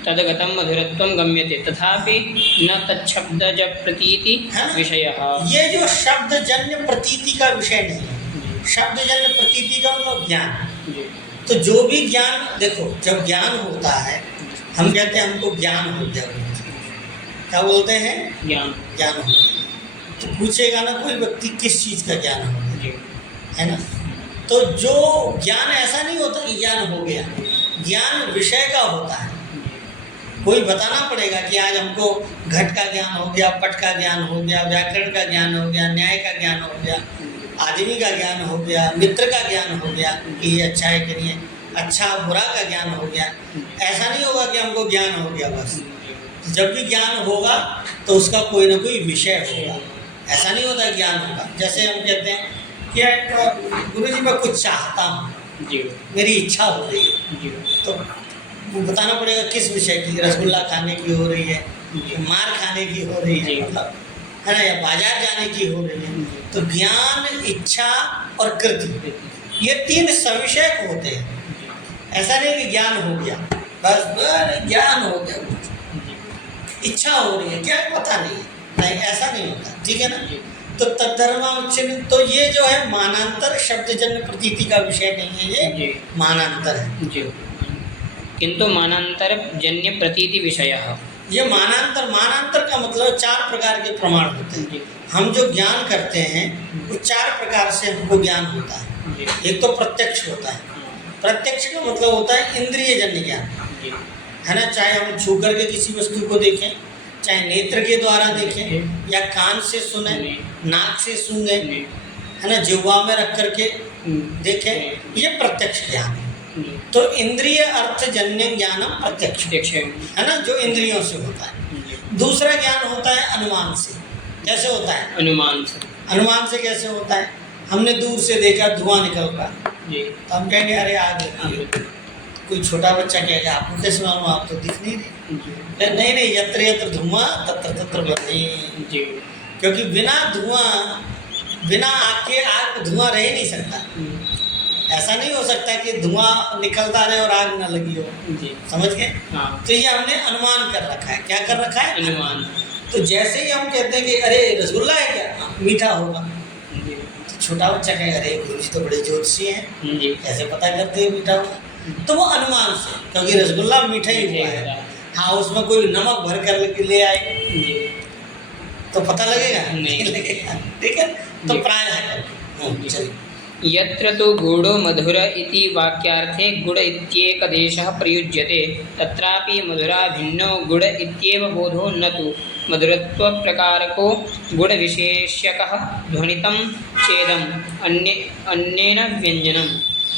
तद्गतं मधुरत्वं गम्यते तथापि न तच्छब्दज प्रतीति विषयः। ये जो शब्दजन्य प्रतीति का विषय नहीं है, शब्दजन्य प्रतीति का मतलब ज्ञान। तो जो भी ज्ञान, देखो जब ज्ञान होता है हम कहते हैं हमको ज्ञान हो गया, क्या बोलते हैं? ज्ञान हो गया। तो पूछेगा ना कोई व्यक्ति किस चीज़ का ज्ञान हो गया, है ना। तो जो ज्ञान ऐसा नहीं होता कि ज्ञान हो गया, ज्ञान विषय का होता है। कोई बताना पड़ेगा कि आज हमको घट का ज्ञान हो गया, पट का ज्ञान हो गया, व्याकरण का ज्ञान हो गया, न्याय का ज्ञान हो गया, आदमी का ज्ञान हो गया, मित्र का ज्ञान हो गया कि ये अच्छा है कि नहीं है, अच्छा बुरा का ज्ञान हो गया। ऐसा नहीं होगा कि हमको ज्ञान हो गया बस। जब भी ज्ञान होगा तो उसका कोई ना कोई विषय होगा, ऐसा नहीं होता ज्ञान होगा। जैसे हम कहते हैं कि गुरुजी मैं कुछ चाहता हूँ, मेरी इच्छा हो रही है, तो बताना पड़ेगा किस विषय की, रसगुल्ला खाने की हो रही है, मार खाने की हो रही है, मतलब है ना, या बाजार जाने की हो रही है। तो ज्ञान, इच्छा और कृति, ये तीन सविषय होते हैं। ऐसा नहीं कि ज्ञान हो गया बस ज्ञान हो गया, इच्छा हो रही है क्या पता नहीं, ऐसा नहीं होता, ठीक है ना। तो तद्धर्मावच्छिन्न, तो ये जो है मानांतर शब्दजन्य प्रतीति का विषय नहीं है, ये मानांतर है। किंतु मानांतर जन्य प्रतीति विषयः, ये मानांतर का मतलब चार प्रकार के प्रमाण होते हैं। हम जो ज्ञान करते हैं वो चार प्रकार से हमको ज्ञान होता है। एक तो प्रत्यक्ष होता है, प्रत्यक्ष का मतलब होता है इंद्रिय जन्य ज्ञान, है ना। चाहे हम छू करके किसी वस्तु को देखें, चाहे नेत्र के द्वारा देखें, या कान से सुने, नाक से सूंघे, है ना, जिह्वा में रख करके देखें, ये प्रत्यक्ष ज्ञान है। तो इंद्रिय अर्थ जन्य ज्ञानम प्रत्यक्ष है ना, जो इंद्रियों से होता है। दूसरा ज्ञान होता है अनुमान से। कैसे होता है? अनुमान से कैसे होता है? हमने दूर से देखा धुआं निकल रहा, जी तो हम कहेंगे अरे आग लगी है। कोई छोटा बच्चा कहेगा आपको कैसे मालूम, आप तो दिख नहीं रहे। जी नहीं नहीं, यत्र यत्र धुआं तत्र तत्र बत्ती। जी क्योंकि बिना धुआं, बिना आग के आग धुआं रह नहीं सकता। ऐसा नहीं हो सकता कि धुआं निकलता रहे और आग ना लगी हो। जी समझ गए? हाँ तो ये हमने अनुमान कर रखा है। क्या कर रखा है? अनुमान। तो जैसे ही हम कहते हैं कि अरे रसगुल्ला है क्या, हाँ, मीठा होगा, जी तो छोटा बच्चा कहेगा अरे गुरुजी तो बड़े ज्योतिषी हैं, जी कैसे पता करते हैं मीठा होगा? तो वो अनुमान से, क्योंकि रसगुल्ला मीठा ही हुआ है। हाँ, उसमें कोई नमक भर कर ले आए जी तो पता लगेगा? नहीं लगेगा। ठीक है, तो जी। प्राय है। चलिए, यत्र तो गूढो मधुर इति वाक्यार्थे गुड इत्येकदेशः प्रयुज्यते तत्रापि मधुरा भिन्नो गुड इत्येव बोधो न तु मधुरत्वप्रकारको गुडविशेष्यकः ध्वनितं चेदम् अन्येन व्यञ्जनम्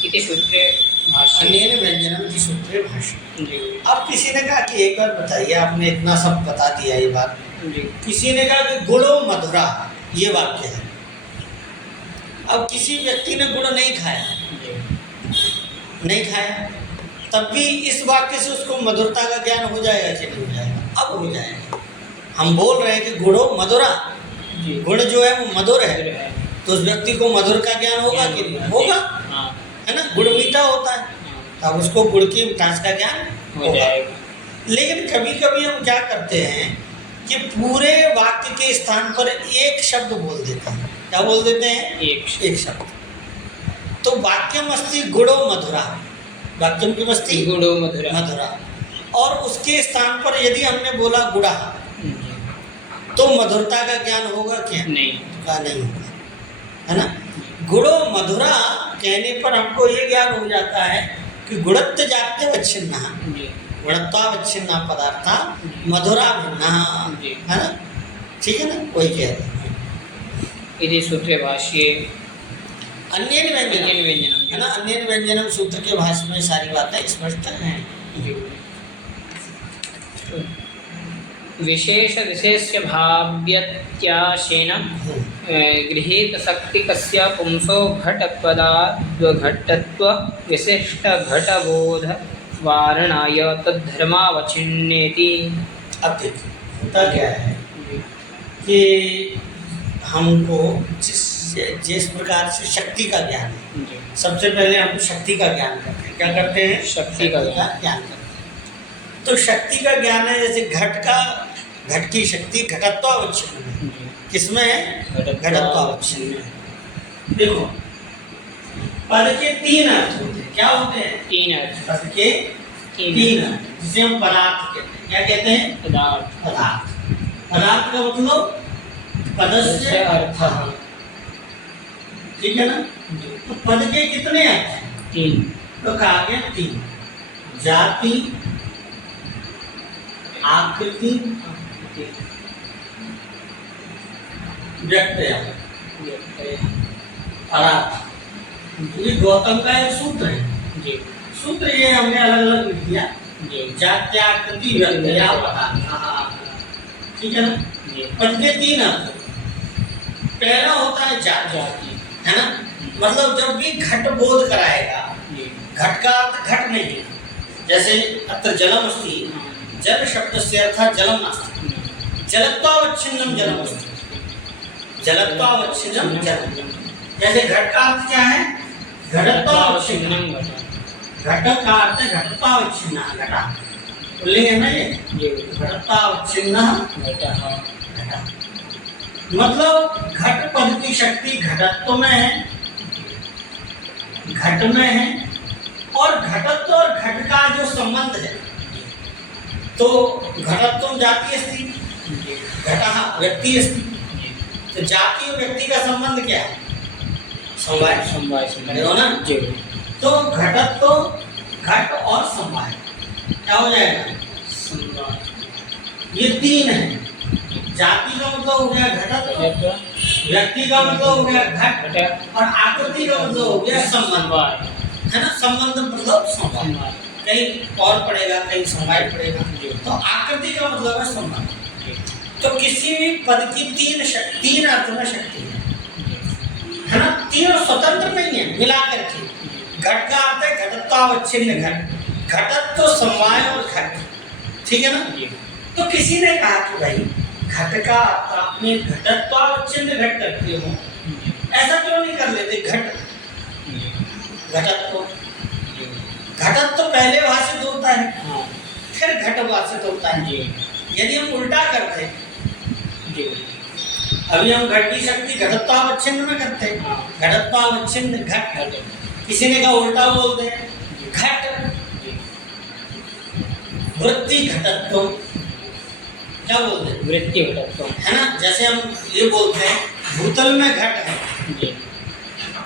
इति सूत्रे भाष्ये। अन्येन व्यंजनम की सूत्रे भाष्य। जी अब किसी ने कहा कि एक बार बताइए, आपने इतना सब बता दिया ये बात। जी किसी ने कहा कि गुड़ो मधुरा, ये वाक्य है। अब किसी व्यक्ति ने गुड़ नहीं खाया, नहीं खाया, तब भी इस वाक्य से उसको मधुरता का ज्ञान हो जाएगा कि नहीं हो जाएगा? अब हो जाएगा। हम बोल रहे हैं कि गुड़ो मधुरा, जी गुड़ जो है वो मधुर है, है। तो उस व्यक्ति को मधुर का ज्ञान होगा कि नहीं होगा? हाँ है ना, गुड़ मीठा होता है, तब उसको गुड़ की मिठास का ज्ञान हो होगा। जाएगा। लेकिन कभी कभी हम क्या करते हैं कि पूरे वाक्य के स्थान पर एक शब्द बोल देते हैं। क्या बोल देते हैं? एक शब्द। तो वाक्यम अस्ति गुड़ो मधुरा, वाक्यम की मस्ती गुड़ो मधुरा मधुरा, और उसके स्थान पर यदि हमने बोला गुड़ा, तो मधुरता का ज्ञान होगा क्या? नहीं का नहीं होगा, है ना। गुड़ो मधुरा कहने पर हमको ये ज्ञान हो जाता है कि गुणत्व जाते वच्छिन्ना, जी गुणत्वावच्छिन्ना पदार्था मधुरा भिन्ना, जी। है ना। ठीक है ना, वही कहते हैं। इति सूत्रे भाष्ये अन्येन व्यंजनम, अन्येन व्यञ्जनम्। है ना, अन्येन व्यंजनम सूत्र के भाष्य में सारी बातें स्पष्ट हैं। विशेष विशेष्य भाव्यत्याशेन गृहीतशक्तिकस्य पुंसो घटपदाद्वघटत्व विशिष्ट घटबोध वारणाय तद्धर्मावच्छिन्नेति। अब देखिए होता क्या है कि हमको जिस प्रकार से शक्ति का ज्ञान है, सबसे पहले हम शक्ति का ज्ञान करते हैं। क्या करते हैं? शक्ति का ज्ञान करते हैं। तो शक्ति का ज्ञान है, जैसे घट की शक्ति घटत्वावच्छिन्न है। किसमें है? घटत्वावच्छिन्न है। देखो, पद के तीन अर्थ होते हैं। क्या होते हैं? तीन अर्थ। पद के तीन अर्थ, जिसे हम पदार्थ कहते हैं। क्या कहते हैं? पदार्थ। पदार्थ। पदार्थ का मतलब पदस्य अर्थ, ठीक है ना। तो पद के कितने अर्थ हैं? तीन। तो कहा गया तीन, जाति, आकृति, व्यक्तया, परार्थ। ये गौतम का एक सूत्र है। जी सूत्र ये हमने अलग अलग लिख दिया, जी जात्याकृति व्यक्तया परार्थ, ठीक है ना। जी पद के तीन अर्थ। पहला होता है जाति, है ना, मतलब जब भी घट बोध कराएगा, जी घट का अर्थ घट नहीं है। जैसे अत्र जलम अस्ति, जल शब्द से अर्थ जलम नास्ति, जलत्वावच्छिन्नम जलम अस्ति, जलत्वावच्छिन्नम जलम। जैसे घट का अर्थ क्या है? घटत्वावच्छिन्नम। घट का अर्थ है घटत्वावच्छिन्ना, घटा पुल्लिंग है ना ये, जी घटत्वावच्छिन्ना घटः। घटा, मतलब घट पद की शक्ति घटत्व में है, घट में है, और घटत्व और घट का जो संबंध है, तो घटत्व जाति अस्ति, घटः व्यक्ति अस्ति। तो जाति और व्यक्ति का संबंध क्या है? समवाय। समवाय खड़े हो ना। जी तो घटत्व, घट और समवाय क्या हो जाएगा? समवाय। ये तीन है। जाति का मतलब हो गया घटत्व, व्यक्ति का मतलब हो गया घट, और आकृति का मतलब हो गया संबंध, है ना। संबंध मतलब समवाय, कहीं और पड़ेगा, कहीं समवाय पड़ेगा। तो आकृति का मतलब है संबंध। तो किसी भी पद की तीन अर्थ में शक्ति है ना। तीनों स्वतंत्र नहीं है, मिला करके घट का अर्थ है घटत्वावच्छिन्न घट, घटत्व समवाय और घट, ठीक है ना। जी तो किसी ने कहा कि भाई घट का अर्थ आपने घटत्वावच्छिन्न घट करते हो, ऐसा क्यों नहीं कर लेते घट घटत्व। घटत्व पहले भाषित होता है, हाँ फिर घट भाषित होता है। जी यदि हम उल्टा करते हैं, जी अभी हम घट की शक्ति घटत्वावच्छिन्न में करते हैं, हाँ। घटत्वावच्छिन्न घट, घट किसी ने कहा उल्टा बोल दे घट जी वृत्ति घटत्व, क्या बोल दे वृत्ति घटत्व, है ना। जैसे हम ये बोलते हैं भूतल में घट है, जी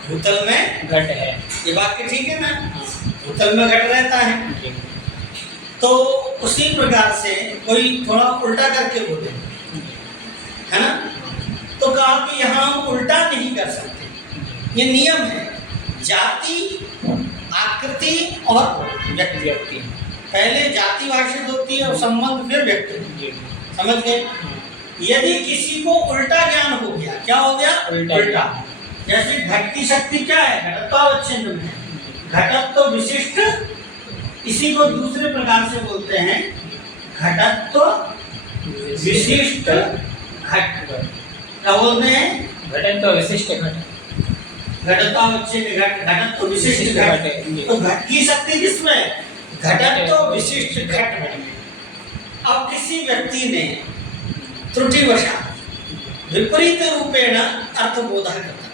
भूतल में घट है, ये वाक्य ठीक है ना, हाँ भूतल में घट रहता है। जी तो उसी प्रकार से कोई थोड़ा उल्टा करके बोले, है ना। तो कहा कि यहाँ हम उल्टा नहीं कर सकते, ये नियम है। जाति, आकृति और व्यक्ति, व्यक्ति पहले जाति भाषित होती है और संबंध फिर व्यक्ति, जी समझ गए। यदि किसी को उल्टा ज्ञान हो गया, क्या हो गया उल्टा। जैसे घट की शक्ति क्या है, घटत्वावच्छिन्न में, घटत्व विशिष्ट, इसी को दूसरे प्रकार से बोलते हैं घटत्व विशिष्ट घट, क्या बोलते हैं घटत्व विशिष्ट घट, घटत्वावच्छिन्न घट, घटत्व विशिष्ट घट। तो घट की शक्ति किसमें, घटत्व विशिष्ट घट में। अब किसी व्यक्ति ने त्रुटिवशात विपरीत रूपेण अर्थबोधः करता,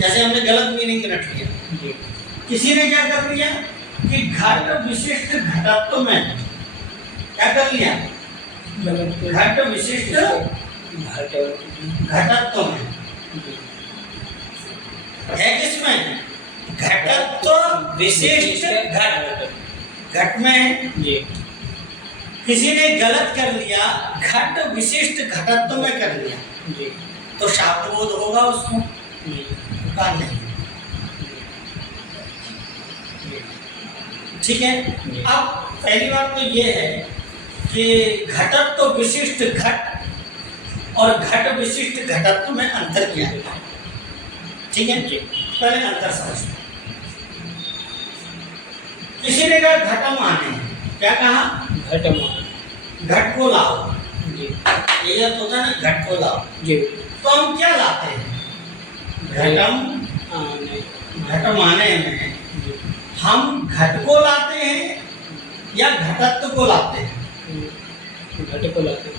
जैसे हमने गलत मीनिंग रख लिया, जी किसी ने क्या कर लिया कि घट विशिष्ट घटत्व में क्या कर लिया, घट विशिष्ट घट घटत्व में है, किसमें घटत्व विशिष्ट घट, घट में जी किसी ने गलत कर लिया, घट विशिष्ट घटत्व में कर लिया, जी तो शाब्दबोध होगा उसको, जी का नहीं, ठीक है। अब पहली बात तो ये है कि घटत्व विशिष्ट घट और घट विशिष्ट घटत्व में अंतर क्या है, ठीक है। पहले अंतर समझते हैं। किसी ने कहा घटम आने, क्या कहा, घटमान घट को लाओ, जी ये अर्थ होता है ना, घट को लाओ। जी तो हम क्या लाते हैं, घटम, आने घटम आने में जी हम घट को लाते हैं या घटत्व को लाते हैं, घट को लाते,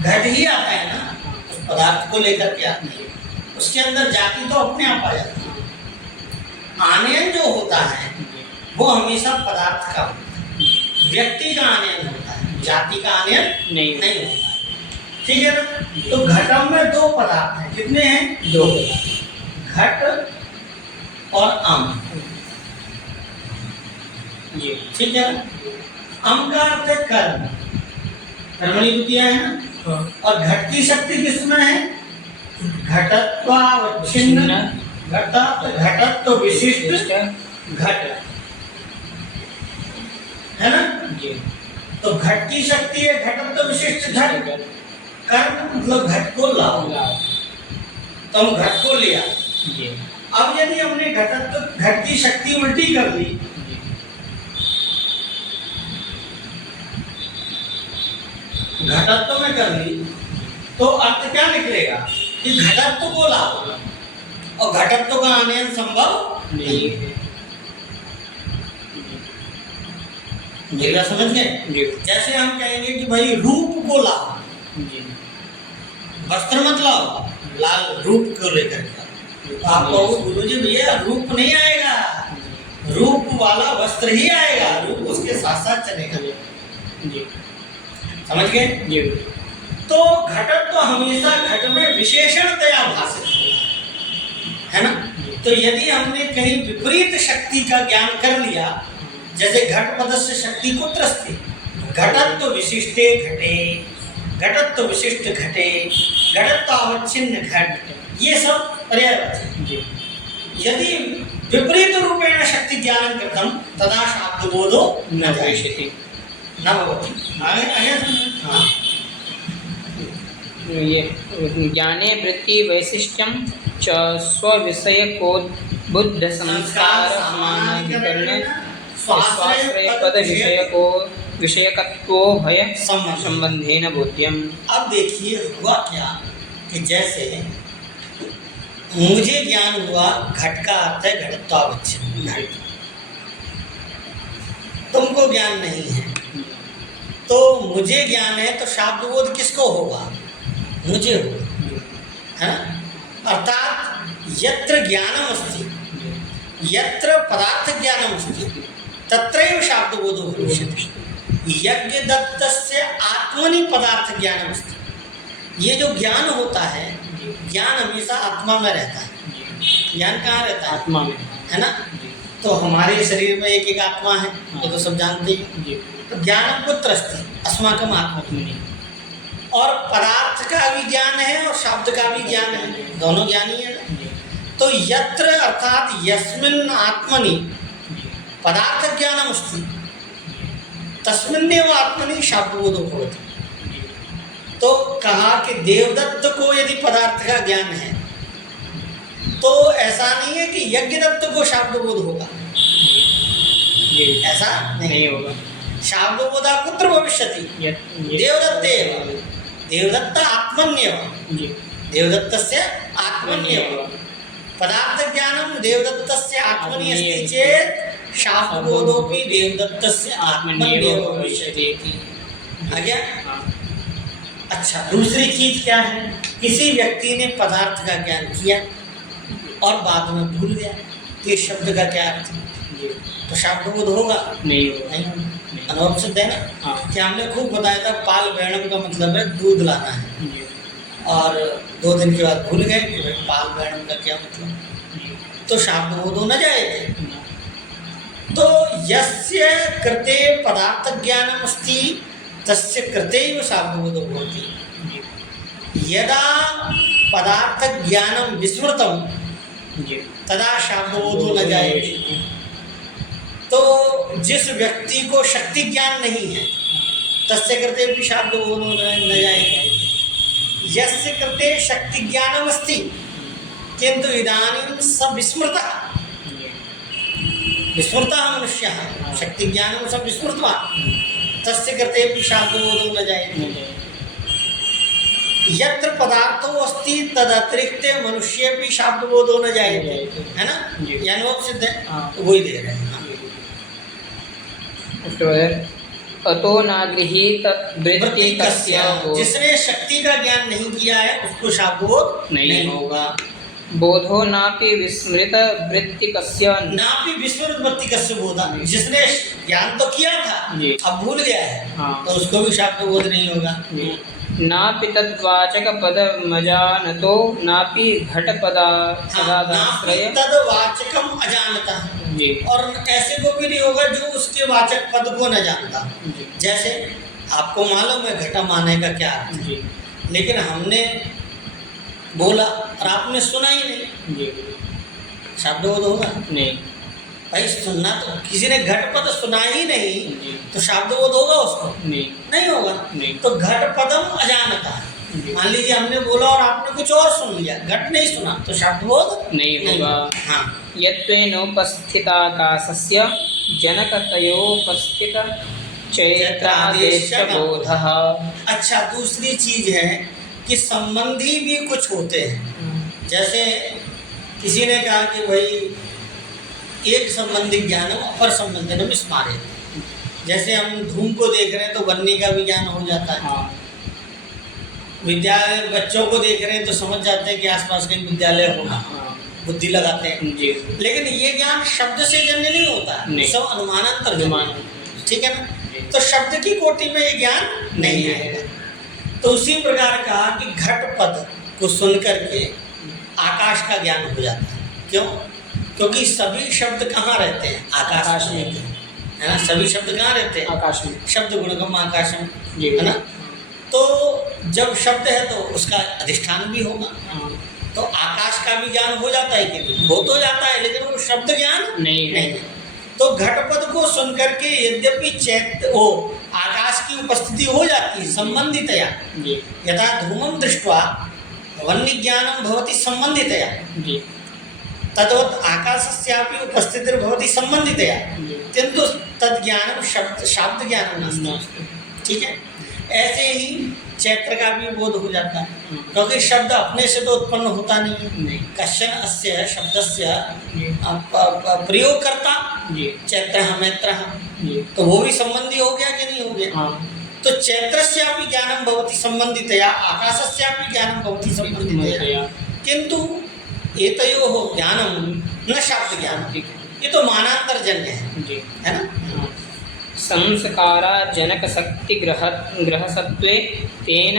घट ही आता है ना, उस पदार्थ को लेकर के आते हैं, उसके अंदर जाति तो अपने आप आ जाती है। आनयन जो होता है वो हमेशा पदार्थ का होता है, व्यक्ति का आनयन होता है, जाति का आनयन नहीं नहीं होता है, ठीक है ना। तो घटम में दो पदार्थ हैं, कितने हैं, दो घट और अम, जी ठीक है ना। अम का अर्थ है कर्म, कर्मणि द्वितीया है ना, हाँ और घट की शक्ति किसमें है, घटत्वावच्छिन्न घटत्व विशिष्ट घट, है ना। जी तो घट की शक्ति है घटत्व विशिष्ट घट, कर्म मतलब घट को लाओ, तो हम घट को लिया। जी अब यदि हमने घट की शक्ति उल्टी कर दी, घटत्व में कर ली, तो अर्थ क्या निकलेगा कि घटत्व को लाओ, और घटत्व का आनयन संभव नहीं है, ये बात समझ गए। जी जैसे हम कहेंगे कि भाई रूप को लाओ, जी वस्त्र मत लाओ, लाल रूप को लेकर के, तो आप कहो गुरुजी भैया रूप नहीं आएगा, रूप वाला वस्त्र ही आएगा, रूप उसके साथ साथ चलेगा, जी समझ गए। जी तो घटत्व तो हमेशा घट में विशेषणतया भाषित होता है ना। तो यदि हमने कहीं विपरीत शक्ति का ज्ञान कर लिया, जैसे घट पदस्य शक्ति कुत्रस्ति, घटत्व विशिष्टे घटे, घटत्व विशिष्ट घटे, घटत्वावच्छिन्न घट, ये सब पर्यायवाची। जी यदि विपरीत रूपेण शक्ति ज्ञानं कृतं तदा शाब्दबोधो न भविष्यति, न भवति। आगे आगे समझ। हाँ ये ज्ञाने वृत्ति वैशिष्ट्यम च स्वविषयको बुद्ध संस्कार समानाधिकरण स्वाश्रय पद विषयकत्वो भय संबंधेन बोध्यम। अब देखिए हुआ क्या कि जैसे मुझे ज्ञान हुआ घट का अर्थ है घटत्वावच्छिन्न घट, तुमको ज्ञान नहीं है, तो मुझे ज्ञान है तो शाब्द बोध किसको होगा? मुझे होगा, है ना। अर्थात यत्र ज्ञानम अस्ति यत्र पदार्थ ज्ञानम अस्ति तत्रैव शाब्द बोधो भविष्यति। यज्ञ दत्तस्य आत्मनि पदार्थ ज्ञानम अस्ति। ये जो ज्ञान होता है, ज्ञान हमेशा आत्मा में रहता है। ज्ञान कहाँ रहता है? आत्मा में, है ना। तो हमारे शरीर में एक एक आत्मा है, ये तो सब जानते हैं। तो ज्ञान कुत्र अस्ति अस्माकम आत्मा, और पदार्थ का भी ज्ञान है और शब्द का भी ज्ञान है, दोनों ज्ञानी है ना। तो यत्र अर्थात यस्मिन् आत्मनि पदार्थ ज्ञानम अस्ति तस्मिन्नेव आत्मनि शाब्दबोधो भवति। तो कहा कि देवदत्त को यदि पदार्थ का ज्ञान है तो ऐसा नहीं है कि यज्ञदत्त को शाब्दबोध होगा, ऐसा नहीं होगा। शाब्दबोधा कुत्र भविष्यति? देवदत्तेव। देवदत्त आत्मन्येव, देवदत्तस्य आत्मन्येव। पदार्थ ज्ञानम देवदत्तस्य आत्मनि अस्ति चेत् शाब्दबोधोपि देवदत्तस्य आत्मन्येव भविष्यति। आ गया? अच्छा, दूसरी चीज क्या है? किसी व्यक्ति ने पदार्थ का ज्ञान किया और बाद में भूल गया कि शब्द का क्या अर्थ है, तो शाब्दबोध होगा? नहीं होगा। अनुभव सिद्ध है ना। कि हमने खूब बताया था पाल बैणम का मतलब है दूध लाना है, और 2 दिन के बाद भूल गए कि पाल बैणम का क्या मतलब, तो शाब्दबोध हो न जाएगा। तो यस्य कृते पदार्थ ज्ञानम अस्ति तस्य कृतेव शाब्दबोधो भवति। यदा पदार्थ ज्ञानम विस्मृतम तदा शाब्दबोधो न जायते। तो जिस व्यक्ति को शक्ति ज्ञान नहीं है तस्य कृते भी शाब्दबोधो न जायते। यस्य कृते शक्ति ज्ञानम अस्ति किंतु इदानीं स विस्मृतः, विस्मृतः मनुष्यः शक्ति ज्ञानम स विस्मृतवान् तस्य कृते भी शाब्दबोधो न जायते। यत्र पदार्थो अस्ति तदतिरिक्ते मनुष्य भी शाब्दबोधो न जायते, है ना। ये अनुभव सिद्ध है, तो वही दे रहे हैं। अतो नागृहीत वृत्ति कस्य, जिसने शक्ति का ज्ञान नहीं किया है उसको शाब्दबोध नहीं होगा। बोधो नापि विस्मृत वृत्ति कस्य, नापि विस्मृत वृत्ति कस्य बोधा। जिसने ज्ञान तो किया था अब भूल गया है, तो उसको भी शाब्दबोध नहीं होगा। नापि तद्वाचक पदमजानतो नापि घटपदाश्रय तद्वाचकम अजानता। और ऐसे को भी नहीं होगा जो उसके वाचक पद को न जानता। जैसे आपको मालूम है घटा माने का क्या अर्थ है, लेकिन हमने बोला और आपने सुना ही नहीं, शाब्दबोध होगा? नहीं भाई। सुनना तो किसी ने घटपद सुना ही नहीं तो शाब्दबोध होगा उसको? नहीं होगा। तो घटपदम अजानता। मान लीजिए हमने बोला और आपने कुछ और सुन लिया, घट नहीं सुना, तो शाब्दबोध नहीं होगा। हाँ, यत्वेनोपस्थिताकाशस्य जनकतयोपस्थित चैत्रादेश बोधः। अच्छा, दूसरी चीज है कि संबंधी भी कुछ होते हैं। जैसे किसी ने कहा कि भाई एक संबंधी ज्ञान अपर संबंधी न विस्मारे। जैसे हम धूम को देख रहे हैं तो वन्नी का भी ज्ञान हो जाता है। विद्यालय बच्चों को देख रहे हैं तो समझ जाते हैं कि आसपास कहीं विद्यालय होगा, बुद्धि लगाते हैं। लेकिन ये ज्ञान शब्द से जन्य नहीं होता, सब अनुमानांतर ज्ञान, ठीक है ना। तो शब्द की कोटि में ये ज्ञान नहीं आएगा। तो उसी प्रकार कहा कि घट पद को सुन करके आकाश का ज्ञान हो जाता है। क्यों? क्योंकि सभी शब्द कहाँ रहते हैं? आकाश में, है ना। सभी शब्द कहाँ रहते हैं? आकाश में। शब्द गुणगम आकाशम, है ना। तो जब शब्द है तो उसका अधिष्ठान भी होगा, तो आकाश का भी ज्ञान हो जाता है कि हो तो जाता है, लेकिन वो शब्द ज्ञान नहीं। तो घटपद को सुन करके यद्यपि वो आकाश की उपस्थिति हो जाती है संबंधितया, यथा धूमं दृष्ट्वा वन्य ज्ञानम भवति संबंधितया, तद्वत् आकाशस्यापि उपस्थितिर्भवति संबंधितया, किंतु तद्ज्ञानम शाब्द ज्ञानम नास्ति। ठीक है, ऐसे ही चैत्र का भी बोध हो जाता है, क्योंकि शब्द अपने से तो उत्पन्न होता नहीं है। कश्चन अस्य शब्दस्य प्रयोगकर्ता चैत्रः मैत्रः, तो वो भी संबंधी हो गया कि नहीं हो गया? तो चैत्रस्यापि ज्ञानम भवति संबंधितया, आकाशस्यापि ज्ञानम भवति संबंधितया, किंतु एतयोः ज्ञानम न शाब्द ज्ञानम, ये तो मानांतरजन्य है ना। संस्कारा जनक शक्ति ग्रहसत्वे तेन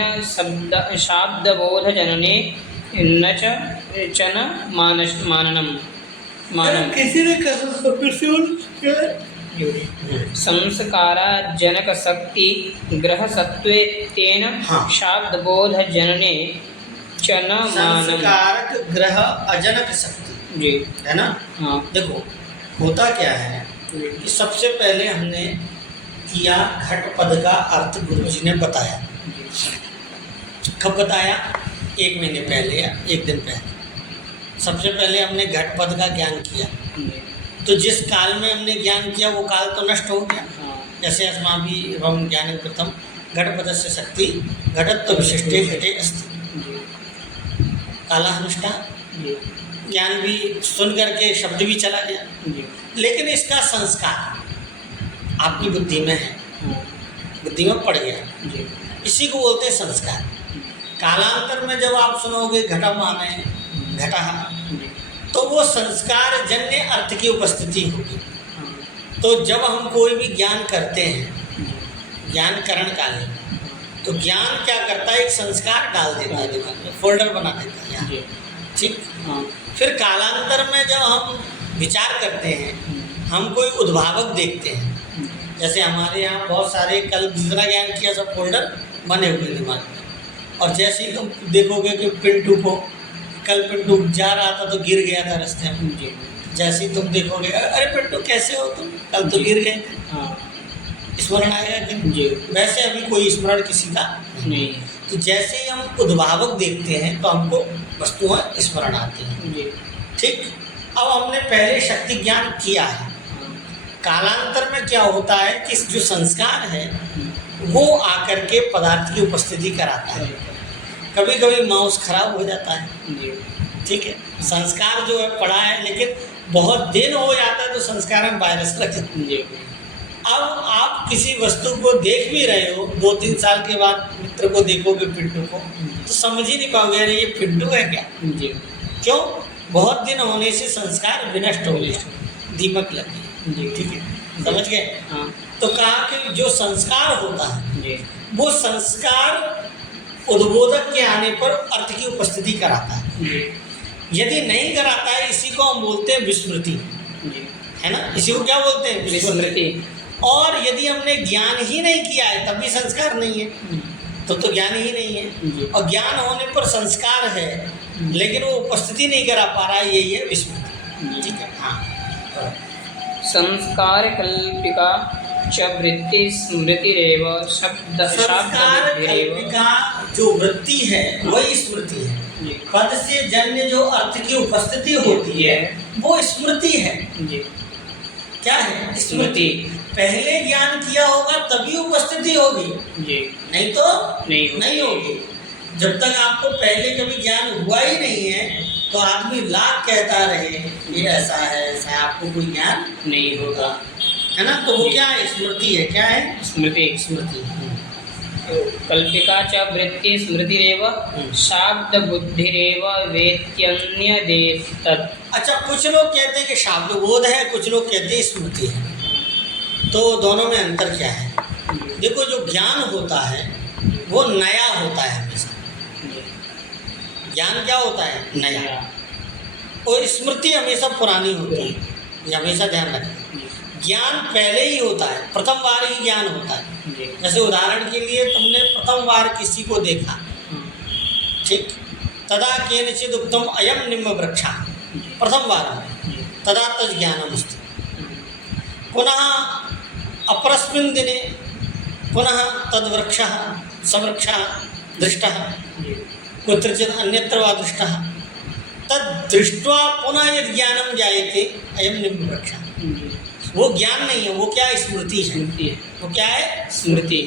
शाब्दबोध जनने न च न माननम किसी ने संस्कारा जनक शक्ति ग्रहसत्वे तेन शाब्दबोध जनने च न माननम। संस्कारक ग्रह अजनक शक्ति जी है ना। हाँ, देखो होता क्या है कि सबसे पहले हमने किया घट पद का अर्थ गुरुजी ने बताया। कब बताया? 1 महीने पहले या 1 दिन पहले। सबसे पहले हमने घट पद का ज्ञान किया, तो जिस काल में हमने ज्ञान किया वो काल तो नष्ट हो गया। जैसे अस्माभिः एवं ज्ञानं कृतं घटपदस्य शक्ति घटत्व विशिष्टे घटे अस्ति, काला नष्टा, ज्ञान भी सुन करके शब्द भी चला गया, लेकिन इसका संस्कार आपकी बुद्धि में है, बुद्धि में पड़ गया, इसी को बोलते हैं संस्कार। कालांतर में जब आप सुनोगे घटमाने घटः, तो वो संस्कार जन्य अर्थ की उपस्थिति होगी। तो जब हम कोई भी ज्ञान करते हैं, ज्ञान करण कालीन, तो ज्ञान क्या करता है, एक संस्कार डाल देता है दिमाग में, फोल्डर बना देता है यहाँ, ठीक। फिर कालांतर में जब हम विचार करते हैं, हम कोई उद्भावक देखते हैं, जैसे हमारे यहाँ बहुत सारे कल जितना ज्ञान किया सब फोल्डर बने हुए दिमाग में, और जैसे ही तुम देखोगे कि पिंटू को, कल पिंटू जा रहा था तो गिर गया था रास्ते में, जैसे ही तुम देखोगे अरे पिंटू कैसे हो तुम, कल तो गिर गए थे, स्मरण आएगा कि वैसे अभी कोई स्मरण किसी का नहीं। तो जैसे ही हम उद्भावक देखते हैं तो हमको वस्तुएं स्मरण आती हैं, ठीक। अब हमने पहले शक्ति ज्ञान किया है, कालांतर में क्या होता है कि जो संस्कार है वो आकर के पदार्थ की उपस्थिति कराता है। कभी कभी माउस खराब हो जाता है, ठीक है, संस्कार जो है पड़ा है, लेकिन बहुत दिन हो जाता है तो संस्कार में वायरस लग जाता है। अब आप किसी वस्तु को देख भी रहे हो, 2-3 साल के बाद मित्र को देखोगे पिंटू को, तो समझ ही नहीं पाओगे अरे ये पिंटू है क्या। क्यों? बहुत दिन होने से संस्कार विनष्ट हो गए, दीमक लग गई, ठीक है, समझ गए। तो कहा कि जो संस्कार होता है वो संस्कार उद्बोधक के आने पर अर्थ की उपस्थिति कराता है। यदि नहीं कराता है, इसी को हम बोलते हैं विस्मृति, है ना। इसी को क्या बोलते हैं? विस्मृति। और यदि हमने ज्ञान ही नहीं किया है तब भी संस्कार नहीं है, तो ज्ञान ही नहीं है। और ज्ञान होने पर संस्कार है लेकिन वो उपस्थिति नहीं करा पा रहा है, यही है विस्मृति, ठीक है। हाँ, संस्कार कल्पिका च वृत्ति स्मृतिरेव शब्द संस्कार कल्पिका जो वृत्ति है वही स्मृति है। पद से जन्य जो अर्थ की उपस्थिति होती है वो स्मृति है। क्या है? स्मृति। पहले ज्ञान किया होगा तभी उपस्थिति होगी, नहीं तो नहीं होगी। जब तक आपको पहले कभी ज्ञान हुआ ही नहीं है तो आदमी लाख कहता रहे ये ऐसा है ऐसा है, आपको कोई ज्ञान नहीं होगा, है ना। तो वो क्या है? स्मृति है। क्या है? स्मृति। कल्पिका च वृत्ति स्मृतिरेव शाब्द बुद्धिरेव वेत्यन्यदेव तत्। अच्छा, कुछ लोग कहते हैं कि शाब्द बोध है, कुछ लोग कहते हैं स्मृति है। तो दोनों में अंतर क्या है? देखो, जो ज्ञान होता है वो नया होता है हमेशा। ज्ञान क्या होता है? नया। और स्मृति हमेशा पुरानी होती है, ये हमेशा ध्यान रखें। ज्ञान पहले ही होता है, प्रथम बार ही ज्ञान होता है। जैसे उदाहरण के लिए तुमने प्रथम बार किसी को देखा, ठीक, तदा केनचिद उक्तम अयम निम्ब वृक्षा, प्रथम बार तदा तज ज्ञानमस्ति। पुनः अपरस्मिन् दिने पुनः तद्वृक्षः सवृक्षः दृष्टः, कुत्रचित् अन्यत्र वा दृष्टः, तद दृष्ट्वा पुनः यद ज्ञानम जायते अयम निम्न रक्षा। वो ज्ञान नहीं है, वो क्या है? स्मृति है। स्मृति है। वो क्या है? स्मृति।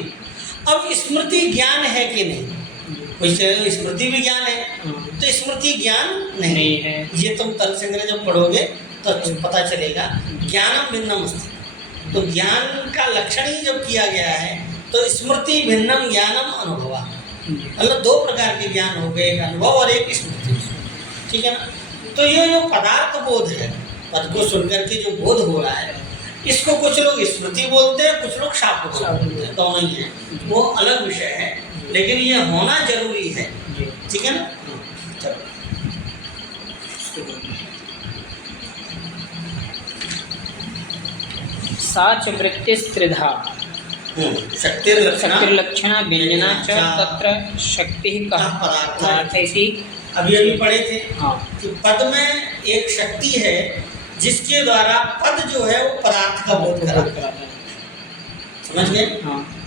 अब स्मृति ज्ञान है कि नहीं? कोई कहेगा स्मृति भी ज्ञान है, हाँ। तो स्मृति ज्ञान नहीं, नहीं है। ये तुम तर्क संग्रह जब पढ़ोगे तो पता चलेगा। ज्ञानम भिन्नम अस्ति, तो ज्ञान का लक्षण ही जब किया गया है तो स्मृति भिन्नम ज्ञानम अनुभवा, मतलब दो प्रकार के ज्ञान हो गए, एक अनुभव और एक स्मृति। ठीक है ना? तो ये जो पदार्थ बोध है, पद को सुनकर के जो बोध हो रहा है, इसको कुछ लोग स्मृति बोलते हैं, कुछ लोग शाब्द बोलते हैं, दोनों ही है, वो अलग विषय है, लेकिन ये होना जरूरी है। ठीक है ना? चलो सा च वृत्तिस्त्रिधा शक्तिर्लक्षणा व्यंजना च तत्र शक्तिः कः पदार्थ ऐसी। अभी पढ़े थे हाँ। कि पद में एक शक्ति है जिसके द्वारा पद जो है वो पदार्थ का बोध कराता है। समझ गए? हाँ।